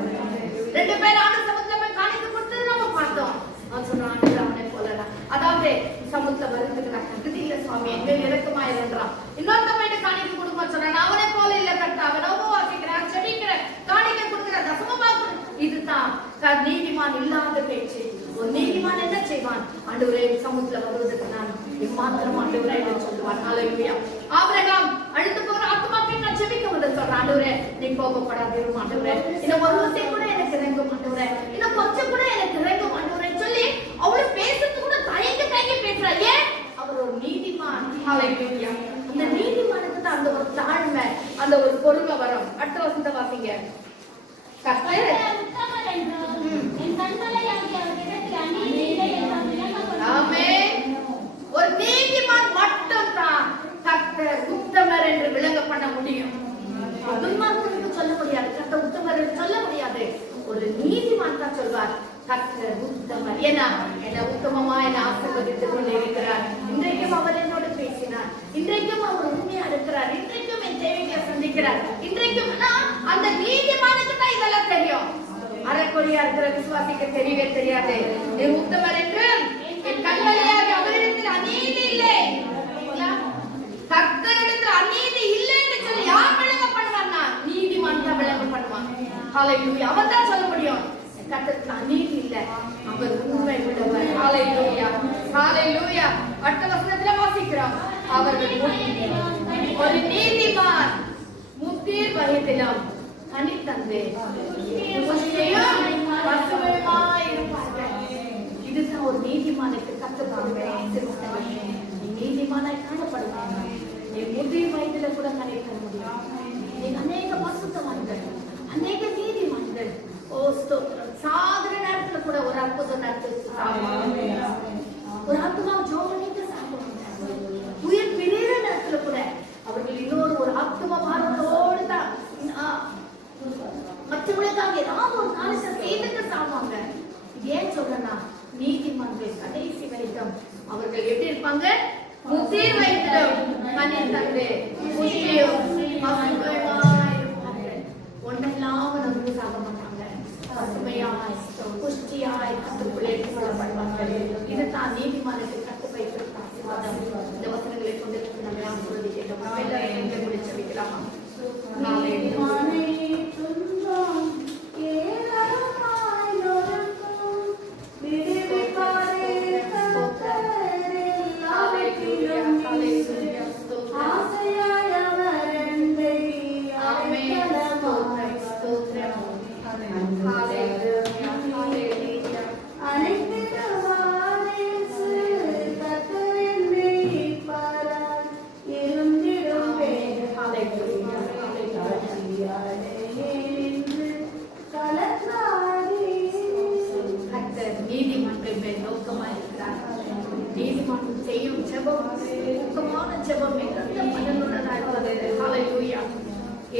2 பேர் ஆண்டு சமூகத்துல போய் காணிக்கை கொடுத்து நம்ம பார்த்தோம். அவன் சொன்னான், அவனை போலதான், அதாவது சமூகத்துல வருதுக்கு நான் தகுதி இல்ல சுவாமி, எங்க இறக்கமா இல்லைன்றான். இன்னொருத்த போயிட்டு காணிக்கை கொடுக்க சொன்னான், அவனை போல இல்ல கர்த்தா, அவன் உபவாசிக்கிறான், செபிக்கிறேன், காணிக்கை கொடுக்கிற, தசமமா கொடு. இதுதான் நீதிமான் இல்லாத பேச்சு. ஒரு நீதிமான் என்ன செய்வான்? ஆண்டவரே சமூகத்துல வருவதற்கு நான் இம்மாத்திரம் ஆண்டவரே என்று சொல்லுவான். ஹல்லேலூயா. ஆபிரகாம் அழுத்து போகிற ஆத்துமாக்களை நான் செபிக்க வந்து சொல்றேன், ஆண்டவரே நீ கோபப்படாதீரும் ஆண்டவரே, இன்னும் ஒரு விஷயம் கூட எனக்கு இறங்கும் ஆண்டவரே, இன்னும் கொஞ்சம் கூட எனக்கு இறங்கும் ஆண்டவரே சொல்லி அவளை பேசுறது கூட தயங்கி பேசுறா. ஏன்? அவர் ஒரு நீதிமான். ஹல்லேலூயா. அந்த நீதிமானுக்கு தான் அந்த ஒரு தாழ்மை, அந்த ஒரு பொறுமை வரும். அடுத்த வசனத்தை வாசிங்க. ஒரு நீதிமான் மட்டும் தான் கர்த்தர் உத்தமர் என்று விளங்க பண்ண முடியும். துன்மார்க்கனுக்கு சொல்ல முடியாது, கர்த்தர் உத்தமர் என்று சொல்ல முடியாது. ஒரு நீதிமான் தான் சொல்வார் கர்த்தர் உத்தமர். ஏன்னா என்ன உத்தமமா என்ன ஆசீர்வதித்துக் கொண்டு இருக்கிறார். இன்றைக்கும் அவர் என்னோடு பேசினார், இன்றைக்கும் அவர் உண்மையா இருக்கிறார், இன்றைக்கும் என் தேவைகளை சந்திக்கிறார். இன்றைக்கும் அந்த நீதிமானுக்கு தான் இதெல்லாம் தெரியும். அரைக்குறையா இருக்கிற விசுவாசிக்க தெரியவே தெரியாது. நீ உத்தமர் என்று என் கண்வழியாக அவரிடத்தில் அநீதி இல்லை, கர்த்தரிடத்தில் அநீதி இல்லை என்று சொல்லி யார் விளங்க பண்ணுவான்னா நீதிமான் தான் விளங்க பண்ணுவான். ஹல்லேலூயா. அவன் தான் சொல்ல முடியும் கர்த்தருக்கு அநீதி இல்லை, அவர் உண்மை உள்ளவர். ஹல்லேலூயா. ஹல்லேலூயா. அடுத்த வசனத்துல வாசிக்கிறோம், அவர்கள் ஒரு நீதிமான் முதிர் வயதிலும் கனி தந்து இதுதான் ஒரு நீதிமானுக்கு கத்துப்பாங்க. நீதிமானாய் காணப்படுவாங்க. நீ முதிர் வயதுல கூட கனி தர முடியும். நீங்க அநேக பரிசுத்தவான்கள், அநேக நீதிமான்கள். ஓ ஸ்தோத்திரம். சாகர நேரத்துல கூட ஒரு அற்புதம் நடத்து, ஒரு ஆத்மா ஜோமனிக்கு சாப்பிடுவாங்க. உயிர் பிரிகிற நேரத்துல கூட அவர்கள் இன்னொரு ஒரு ஆத்மா பாரத்தோடு தான் மற்றவங்களுக்காக ஏதாவது ஒரு காலத்தை செய்துட்டு சாவாங்க. ஏன் சொல்றேன்னா நீதிமன்றம் கடைசி வரைக்கும் அவர்கள் எப்படி இருப்பாங்க? முதிர் வயதிலும்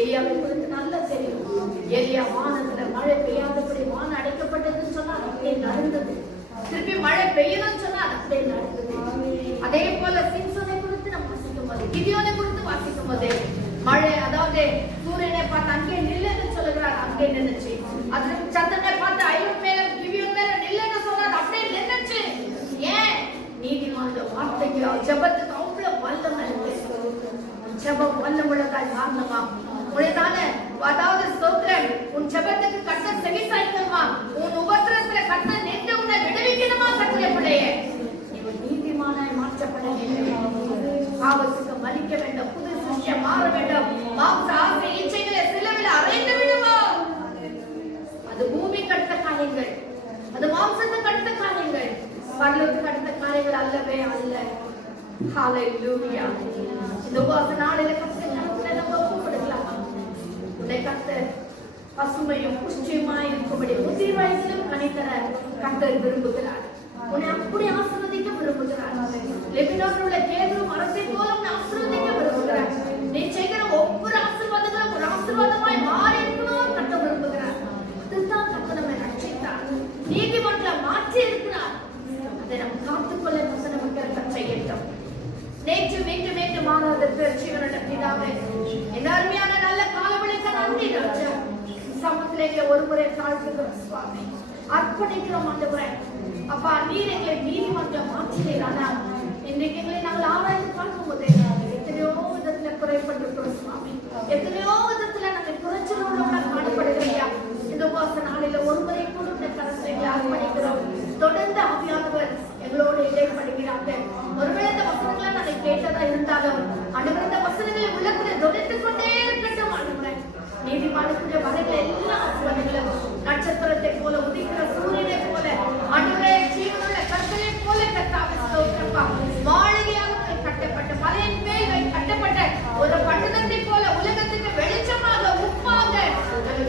எலியாவை குறித்து நல்லா தெரியும். எலியா வானத்துல மழை பெய்யாதபடி வானம் அடைக்கப்பட்டதுன்னு சொன்னா அது அப்படியே நடந்தது. திருப்பி மழை பெய்யணும்னு சொன்னா அது அப்படியே நடந்தது. அதே போல சிம்சோனை குறித்து நம்ம வாசிக்கும் போது, கிதியோனை குறித்து வாசிக்கும் போது மழை, அதாவது சூரியனை பார்த்து அங்கே நில்லுன்னு சொல்லுகிறார், அங்கே நின்னுச்சு. அதுக்கு சந்திரனை பார்த்து ஐயோன் மேல கிவியோன் மேல நில்லுன்னு சொன்னார், அப்படியே நின்னுச்சு. ஏன்? நீதிமான வார்த்தைக்கு ஜெபத்துக்கு அவ்வளவு வல்லமை இருக்கு. ஜெபம் வல்லமுள்ளதாய் மாறணுமா? உடையதான அதாவது ஸ்தோத்திரம், உன் ஜெபத்துக்கு கர்த்தர் செவி சாய்க்கணுமா? உன் உபத்திரத்துல கர்த்தர் நின்று உன்னை விடுவிக்கணுமா? கர்த்தருடைய பிள்ளையே, இவன் நீதிமானாய் மாற்றப்பட வேண்டும். பாவத்துக்கு மலிக்க வேண்டும், புது சிருஷ்டியா மாற வேண்டும். மாம்ச ஆசை இச்சைகளை சிலுவையில் அறைந்து விடுவோம். அது பூமிக்கு அடுத்த காரியங்கள், அது மாம்சத்துக்கு அடுத்த காரியங்கள், பரலோகத்துக்கு அடுத்த காரியங்கள் அல்லவே அல்ல. ஹalleluya. இந்த உபவாச நாளில கர்த்தரை நம்ம ஒப்புக்கொடுக்கலாமா? உன்னை கர்த்தர் பசுமையும் புஷ்டியுமாய் இருக்கும்படி முதிர் வயதிலும் கனிதர கர்த்தர் விரும்புகிறார். உன்னை அப்படி ஆசீர்வதிக்க விரும்புகிறார். லெபனோனில் உள்ள கேதுரு மரத்தை போல உன்னை ஆசீர்வதிக்க விரும்புகிறார். நீ செய்கிற ஒவ்வொரு ஆசீர்வாதங்களும் ஒரு ஆசீர்வாதமாய் மாறி இருக்கணும் கர்த்தர் விரும்புகிறார். அதுதான் கர்த்தர் நம்மை ரட்சித்தார், நீதிமன்றங்களை மாற்றி இருக்கிறார். அதை நாம் காத்துக்கொள்ள கர்த்தர் நமக்கு செய்யட்டும். நேற்று மீண்டு மாறாத ஜீவனுள்ள பிதாவே, இந்த அருமையான நல்ல காலவழிக்கு நன்றி ராஜா. சமூகத்திலே ஒரு முறை தாழ்த்துகிறோம் சுவாமி, அர்ப்பணிக்கிறோம் ஆண்டவரே. அப்பா, நீர் எங்களை நீதிமன்றம் மாற்றினீரானா? இன்றைக்கு எங்களை நாங்கள் ஆராய்ந்து பார்க்கும் போதே எத்தனையோ விதத்துல குறைப்பட்டிருக்கிறோம் சுவாமி, எத்தனையோ விதத்துல நாங்கள் குறைச்சலோட காணப்படுகிறையா. இந்த உபவாச நாளில ஒரு முறை கூட இந்த கரத்தை அர்ப்பணிக்கிறோம். தொடர்ந்து ஆவியானவர் எங்களோடு இடைப்படுகிறாங்க. ஒருவேளை இந்த வசனங்களை நாங்கள் கேட்டதா இருந்தாலும் ஆண்டவர் இந்த வசனங்களை உள்ளத்துல தொலைத்துக் கொண்டே இருக்கட்டும். ஆண்டவரே, நீதிமானுக்குரிய வரைகளை எல்லா ஆசீர்வாதங்களும் நட்சத்திரத்தை போல உதிக்கிற சூரியனை போல ஆண்டவரே, ஜீவனுள்ள கற்களை போல கர்த்தாவே ஸ்தோத்திரப்பா, மாளிகையாக கட்டப்பட்ட மலையின் மேல் கட்டப்பட்ட ஒரு பட்டணத்தை போல உலகத்துக்கு வெளிச்சமாக உப்பாக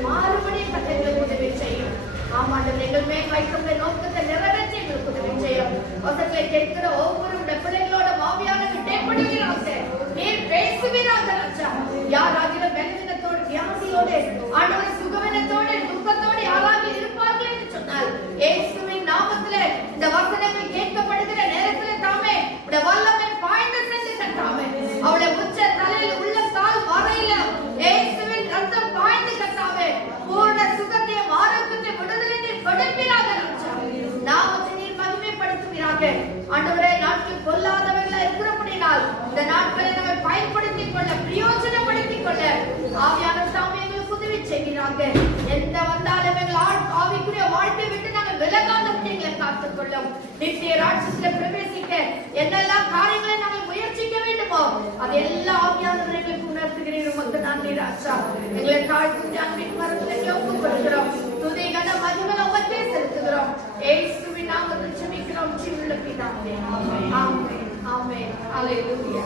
மாறுபடி கட்டங்களுக்கு உதவி செய்யும். ஆமாண்டவர், எங்கள் மேல் வைத்துள்ள நோக்கத்தை நிறைவேற்றி எங்களுக்கு உதவி செய்யும். வசனங்களை கேட்கிற ஒவ்வொரு பிள்ளைகளோட மாவியாக இடைப்படுகிறாங்க. நீர் பேசுவீராக ராஜா. யாராகிலும் பலவீனத்தோடு வியாதியோடு ஆண்டவரை சுகவீனத்தோடு துக்கத்தோடு யாராக இருப்பார்கள் என்று சொன்னால் இயேசுவின் நாமத்திலே இந்த வசனங்கள் கேட்கப்படுகிற நேரத்தில் தாமே உடைய வல்லமை பாய்ந்து சென்று கர்த்தாவே, அவருடைய உச்ச தலையில் உள்ள கால் வரையில இயேசுவின் ரத்தம் பாய்ந்து கர்த்தாவே, பூர்ண சுகத்தையும் ஆரோக்கியத்தையும் விடுதலை நீர் கொடுப்பீராக ராஜா. நாமத்தை நீர் மகிமைப்படுத்துவீராக. ஆண்டவரே, நாட்கள் கொல்லாதவர்களா இருக்கிறபடினால் இந்த நாட்களை நாங்கள் பயன்படுத்திக் கொள்ள, பிரயோஜனப்படுத்திக் கொள்ள ஆவியானவர் தாமே எங்களுக்கு உதவி செய்கிறாங்க. எந்த வந்தாலும் எங்கள் ஆவிக்குரிய வாழ்க்கை விட்டு நாங்கள் விலகாதபடி எங்களை காத்துக்கொள்ளும். நித்திய ராட்சத்தில் பிரவேசிக்க என்னெல்லாம் காரியங்களை நாங்கள் முயற்சிக்க வேண்டுமோ அது எல்லா ஆவியானவர் எங்களுக்கு உணர்த்துகிறீர்கள். உமக்கு நன்றி ராஜா. எங்களை தாழ்த்து அன்பின் மரத்தில் எங்களை ஒப்புக் கொடுக்கிறோம். துதி கன மகிமை உமக்கே செலுத்துகிறோம். இயேசுவின் நாமத்தில் ஜெபிக்கிறோம் ஜீவனுள்ள பிதாவே. ஆமென். ஆமென். ஹalleluya.